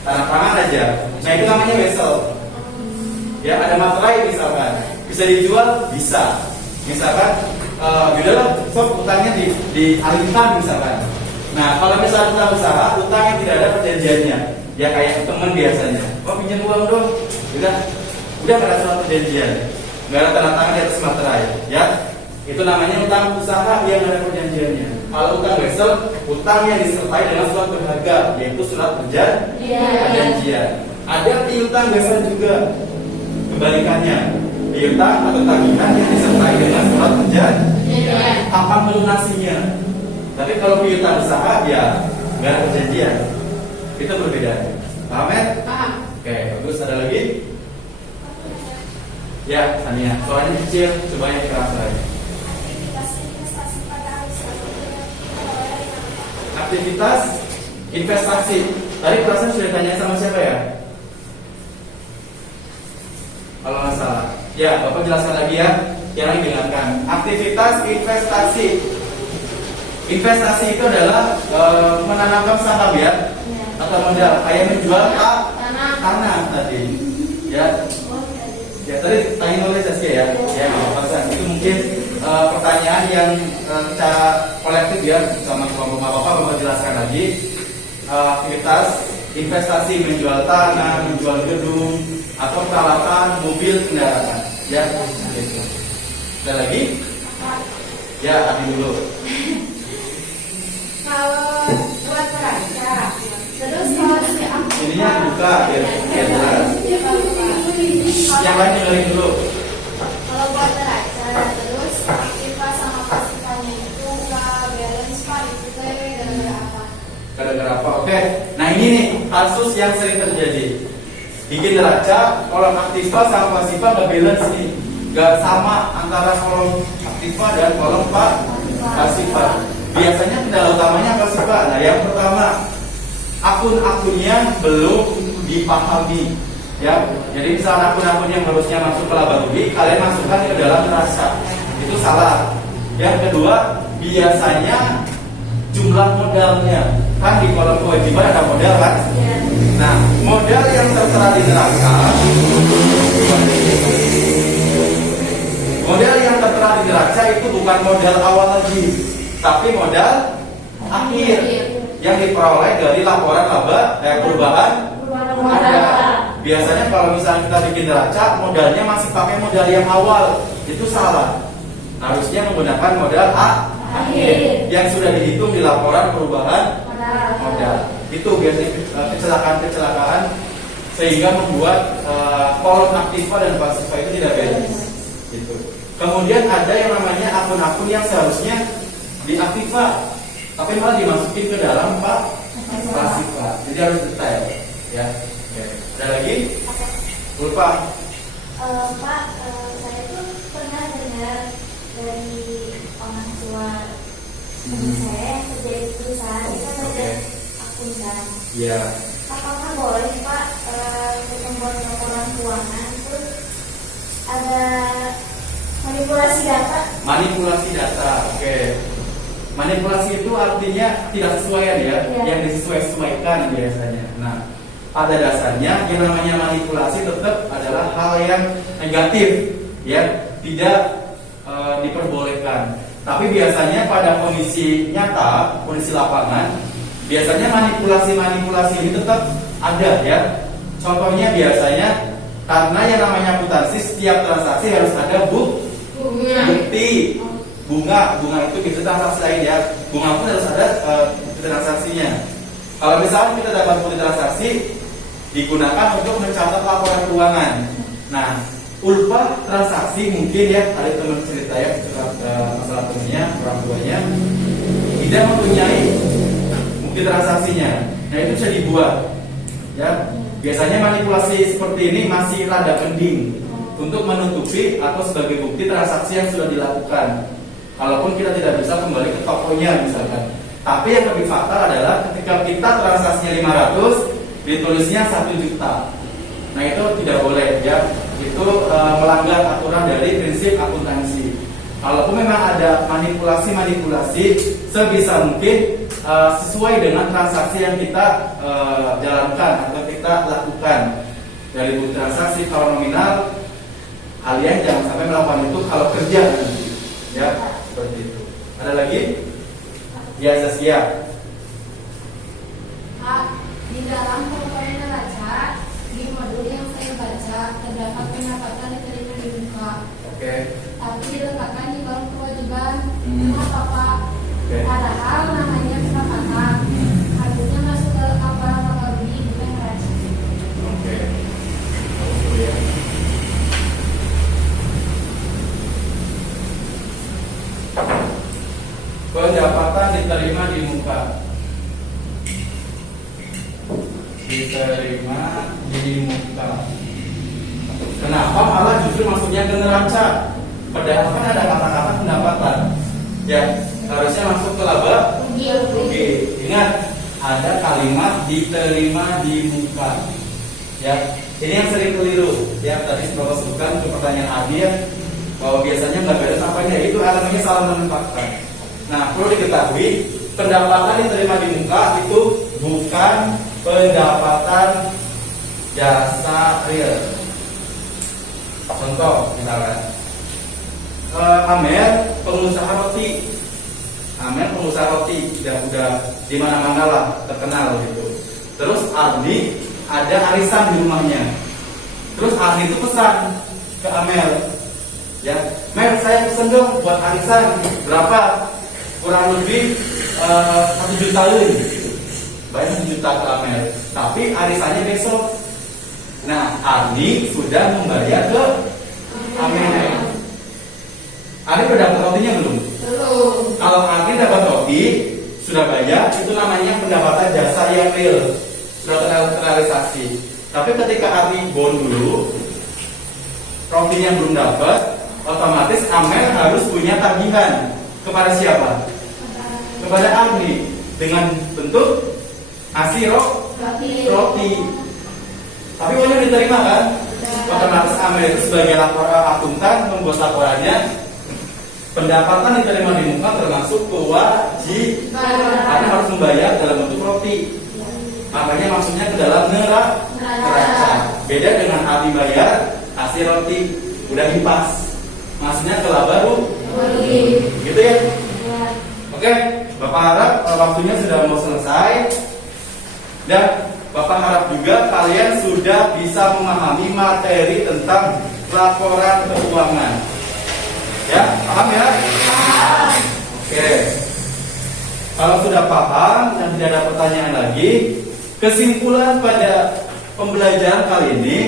Tanda tangan aja. Nah itu namanya wesel. Ya ada materai misalkan. Bisa dijual? Bisa. Misalkan, yaudahlah, sok utangnya dialihkan misalkan. Nah kalau misalnya utang usaha, utang yang tidak ada perjanjiannya, ya kayak teman biasanya. Oh pinjam uang dong. Udah nggak ada surat perjanjian, nggak ada tanda tangan di atas materai, ya. Itu namanya utang usaha yang ada perjanjiannya. Kalau utang wesel, utang yang disertai dengan surat berharga, yaitu surat perjanjian. Ada piutang wesel juga, kebalikannya, piutang atau tagihan yang disertai dengan surat perjanjian. Kapan melunasinya? Tapi kalau piutang usaha, ya nggak ada perjanjian. Itu berbeda. Paham ya? Paham. Oke, bagus. Ada lagi? Ya, Tania. Soalnya kecil, coba yang keras lagi. Aktivitas investasi. Tadi perasaan sudah tanya sama siapa ya? Kalau nggak salah. Ya, Bapak jelaskan lagi ya. Yang lagi dengarkan. Aktivitas investasi. Investasi itu adalah menanamkan saham ya, atau modal. Kayak menjual tanah tadi. Ya. Ya tadi tanya oleh Saskia ya. Ya, Bapak itu mungkin pertanyaan yang secara kolektif ya sama kelompok Bapak jelaskan lagi. Aktivitas investasi menjual tanah, menjual gedung atau peralatan mobil kendaraan. Ya, gitu. Ada lagi? Ya, Adi dulu. Kalau buat neraca, terus kalau si Ininya buka biar jelas. Yang lain dengerin dulu. kalau buat neraca, terus aktivitas sama pasifannya itu nggak balance pak, itu teh gara-gara apa? Gara-gara apa? Oke. Nah ini nih kasus yang sering terjadi. Bikin neraca, kolom aktiva sama pasifa nggak balance nih, nggak sama antara kolom aktiva dan kolom pasifa. Biasanya kendala utamanya apa sih Pak? Nah yang pertama, akun-akunnya belum dipahami, ya. Jadi misalnya akun-akun yang harusnya masuk ke laba rugi, kalian masukkan ke dalam neraca, itu salah. Yang kedua, biasanya jumlah modalnya, kan di kolom kewajiban ada modal kan? Nah, modal yang tertera di neraca, modal yang tertera di neraca itu bukan modal awal lagi, tapi modal akhir yang diperoleh dari laporan laba perubahan ada. Biasanya kalau misalnya kita bikin neraca, modalnya masih pakai modal yang awal, itu salah. Harusnya menggunakan modal akhir yang sudah dihitung di laporan perubahan modal. Itu biasanya kecelakaan sehingga membuat kolom aktiva dan pasifa itu tidak balance. Gitu. Kemudian ada yang namanya akun-akun yang seharusnya diaktiva, tapi malah dimasukin ke dalam pasifa. Jadi harus detail, ya. Oke. Ada lagi? Lupa. Pak, saya tuh pernah dengar dari orang tua teman saya yang kerja di perusahaan, kita ada akuntan. Ya. Apakah boleh Pak untuk membuat laporan keuangan terus ada manipulasi data? Manipulasi data, oke. Manipulasi itu artinya tidak sesuaian ya, yang disesuaikan biasanya. Nah, pada dasarnya yang namanya manipulasi tetap adalah hal yang negatif, ya, tidak diperbolehkan. Tapi biasanya pada kondisi nyata, kondisi lapangan, biasanya manipulasi ini tetap ada ya. Contohnya biasanya karena yang namanya akuntansi, setiap transaksi harus ada bukti. Bunga itu kita transaksi lain ya. Bunga pun harus ada bukti transaksinya. Kalau misalnya kita dapat bukti transaksi, digunakan untuk mencatat laporan keuangan. Nah, ulpa transaksi mungkin ya, tadi teman cerita ya masalah temennya, orang tuanya tidak mempunyai bukti transaksinya. Nah itu bisa dibuat. Ya, biasanya manipulasi seperti ini masih rada mending untuk menutupi atau sebagai bukti transaksi yang sudah dilakukan. Kalaupun kita tidak bisa kembali ke tokonya misalkan. Tapi yang lebih fatal adalah ketika kita transaksinya 500, ditulisnya 1 juta. Nah itu tidak boleh ya, itu melanggar aturan dari prinsip akuntansi. Kalaupun memang ada manipulasi-manipulasi, sebisa mungkin sesuai dengan transaksi yang kita jalankan atau kita lakukan. Dari buku transaksi kalau nominal, kalian jangan sampai melakukan itu kalau kerja nanti, ya seperti itu. Ada lagi? Ya, Zaskia. Pak, di dalam pokoknya neraca di modul yang saya baca terdapat pendapatan diterima di muka. Oke. Tapi diletakkan di kolom kewajiban. Hmm. Kenapa Pak? Oke. Padahal namanya pendapatan. Harusnya masuk ke laporan rugi bukan neraca. Oke. Bagus ya. Pendapatan diterima di muka. Diterima di muka. Kenapa malah justru masuknya ke neraca? Padahal kan ada kata-kata pendapatan. Ya, harusnya masuk ke laba rugi. Ingat, ada kalimat diterima di muka. Ya, ini yang sering keliru. Ya, tadi Bapak sebutkan untuk pertanyaan Adi ya, bahwa biasanya nggak beres apanya, itu namanya salah menempatkan. Nah, perlu diketahui, pendapatan diterima di muka itu bukan pendapatan jasa real. Contoh, misalkan Amel pengusaha roti. Amel pengusaha roti yang udah di mana-mana lah terkenal gitu. Terus Ardi ada arisan di rumahnya. Terus Ardi itu pesan ke Amel, ya, Mel saya pesen dong buat arisan berapa? Kurang lebih 1 juta ini. Bayar 1 juta ke Amel. Tapi arisannya besok. Nah, Ardi sudah membayar ke Amel. Ardi udah dapat rotinya belum? Belum. Kalau Ardi dapat roti, sudah bayar, itu namanya pendapatan jasa yang real, sudah terrealisasi. Tapi ketika Ardi bond dulu, rotinya belum dapat, otomatis Amel harus punya tagihan kepada siapa? Kepada Ardi dengan bentuk ngasih roti. Tapi uangnya diterima kan? Otomatis Amel itu sebagai akuntan membuat laporannya. Pendapatan diterima di muka termasuk kewajiban karena harus membayar dalam bentuk roti. Makanya maksudnya ke dalam neraca. Beda dengan Ardi bayar hasil roti udah himpas. Maksudnya ke laba rugi. Gitu ya? Oke, Bapak harap waktunya sudah mau selesai. Dan Bapak harap juga kalian sudah bisa memahami materi tentang laporan keuangan. Ya, paham ya? Oke. Kalau sudah paham dan tidak ada pertanyaan lagi, kesimpulan pada pembelajaran kali ini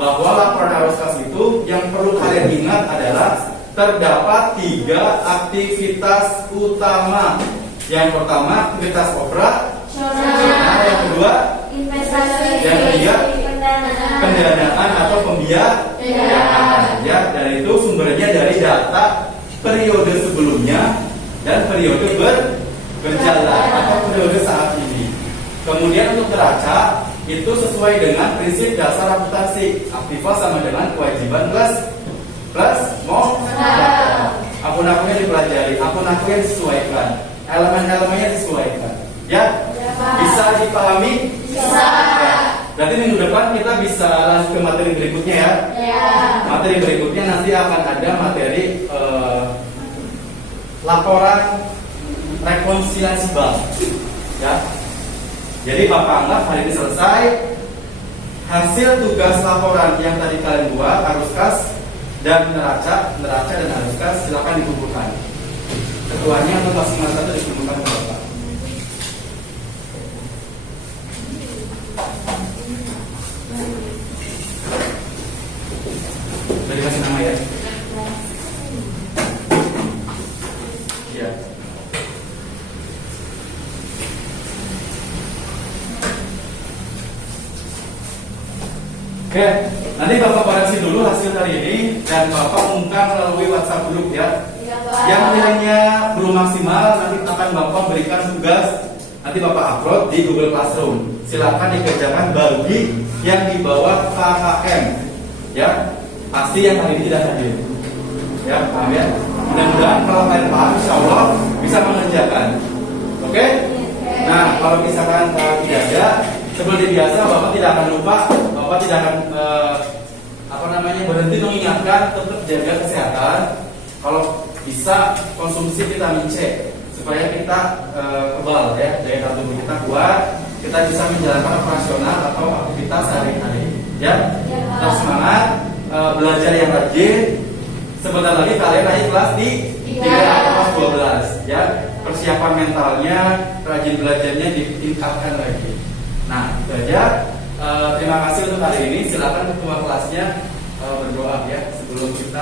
bahwa laporan arus kas itu yang perlu kalian ingat adalah terdapat 3 aktivitas utama. Yang pertama aktivitas operasional, yang kedua investasi, yang ketiga pendanaan. pendanaan atau pembiayaan. Ya, dan itu sumbernya dari data periode sebelumnya dan periode berjalan atau periode saat ini. Kemudian untuk neraca itu sesuai dengan prinsip dasar akuntansi. Aktiva sama dengan kewajiban plus modal. Akun-akunnya dipelajari, akun-akunnya disesuaikan, elemen-elemennya disesuaikan. Ya, bisa dipahami? Bisa. Berarti minggu depan kita bisa lanjut ke materi berikutnya ya. Ya. Materi berikutnya nanti akan ada materi laporan rekonsiliasi bank. Ya. Jadi Bapak anggap hari ini selesai. Hasil tugas laporan yang tadi kalian buat arus kas dan neraca dan arus kas silakan dikumpulkan. Ketuanya untuk masing-masing itu dikumpulkan ke Bapak. Udah dikasih nama ya? Iya. Oke, nanti Bapak koreksi dulu hasil hari ini dan Bapak ungkap melalui WhatsApp grup ya. Iya, Pak. Yang nilainya belum maksimal nanti akan Bapak berikan tugas, nanti Bapak upload di Google Classroom. Silakan dikerjakan bagi yang di bawah KKM. Ya, pasti yang hari ini tidak hadir. Ya, paham ya? Mudah-mudahan kalau kalian paham, insya Allah bisa mengerjakan. Oke? Nah, kalau misalkan tidak ada, seperti biasa Bapak tidak akan lupa, Bapak tidak akan berhenti mengingatkan tetap jaga kesehatan. Kalau bisa konsumsi vitamin C supaya kita kebal ya, daya tahan tubuh kita kuat, kita bisa menjalankan operasional atau aktivitas sehari-hari. Ya, tetap semangat, belajar yang rajin. Sebentar lagi kalian naik kelas di 3 atau kelas 12 ya. Persiapan mentalnya, rajin belajarnya ditingkatkan lagi. Nah, itu aja. Terima kasih untuk hari ini. Silakan ketua kelasnya berdoa ya sebelum kita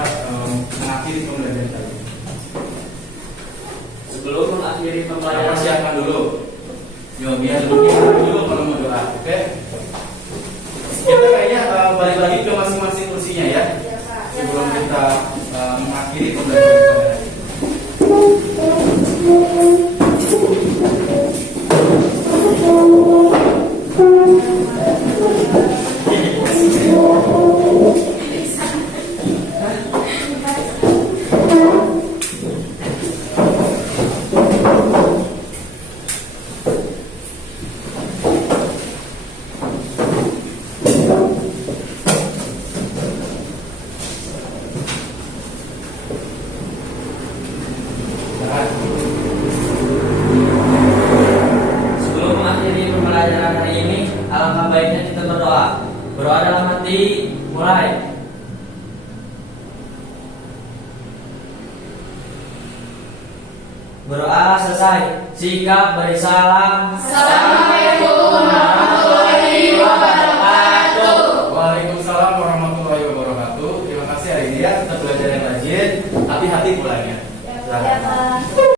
mengakhiri pembelajaran tadi. Sebelum mengakhiri pembelajaran, Siapkan dulu. Yo, biar dulu kalau mau doa, oke? Kita kayaknya balik lagi ke masing-masing kursinya ya. Sebelum kita mengakhiri pembelajaran pada hari ini. sebelum mengakhiri pembelajaran hari ini, alangkah baiknya kita berdoa. Berdoa dalam hati, mulai. Berdoa selesai. Sikap beri salam. Assalamualaikum warahmatullahi wabarakatuh. Waalaikumsalam warahmatullahi wabarakatuh. Terima kasih hari ini ya, tetap belajar yang rajin, hati-hati pulangnya. Ya, Pak.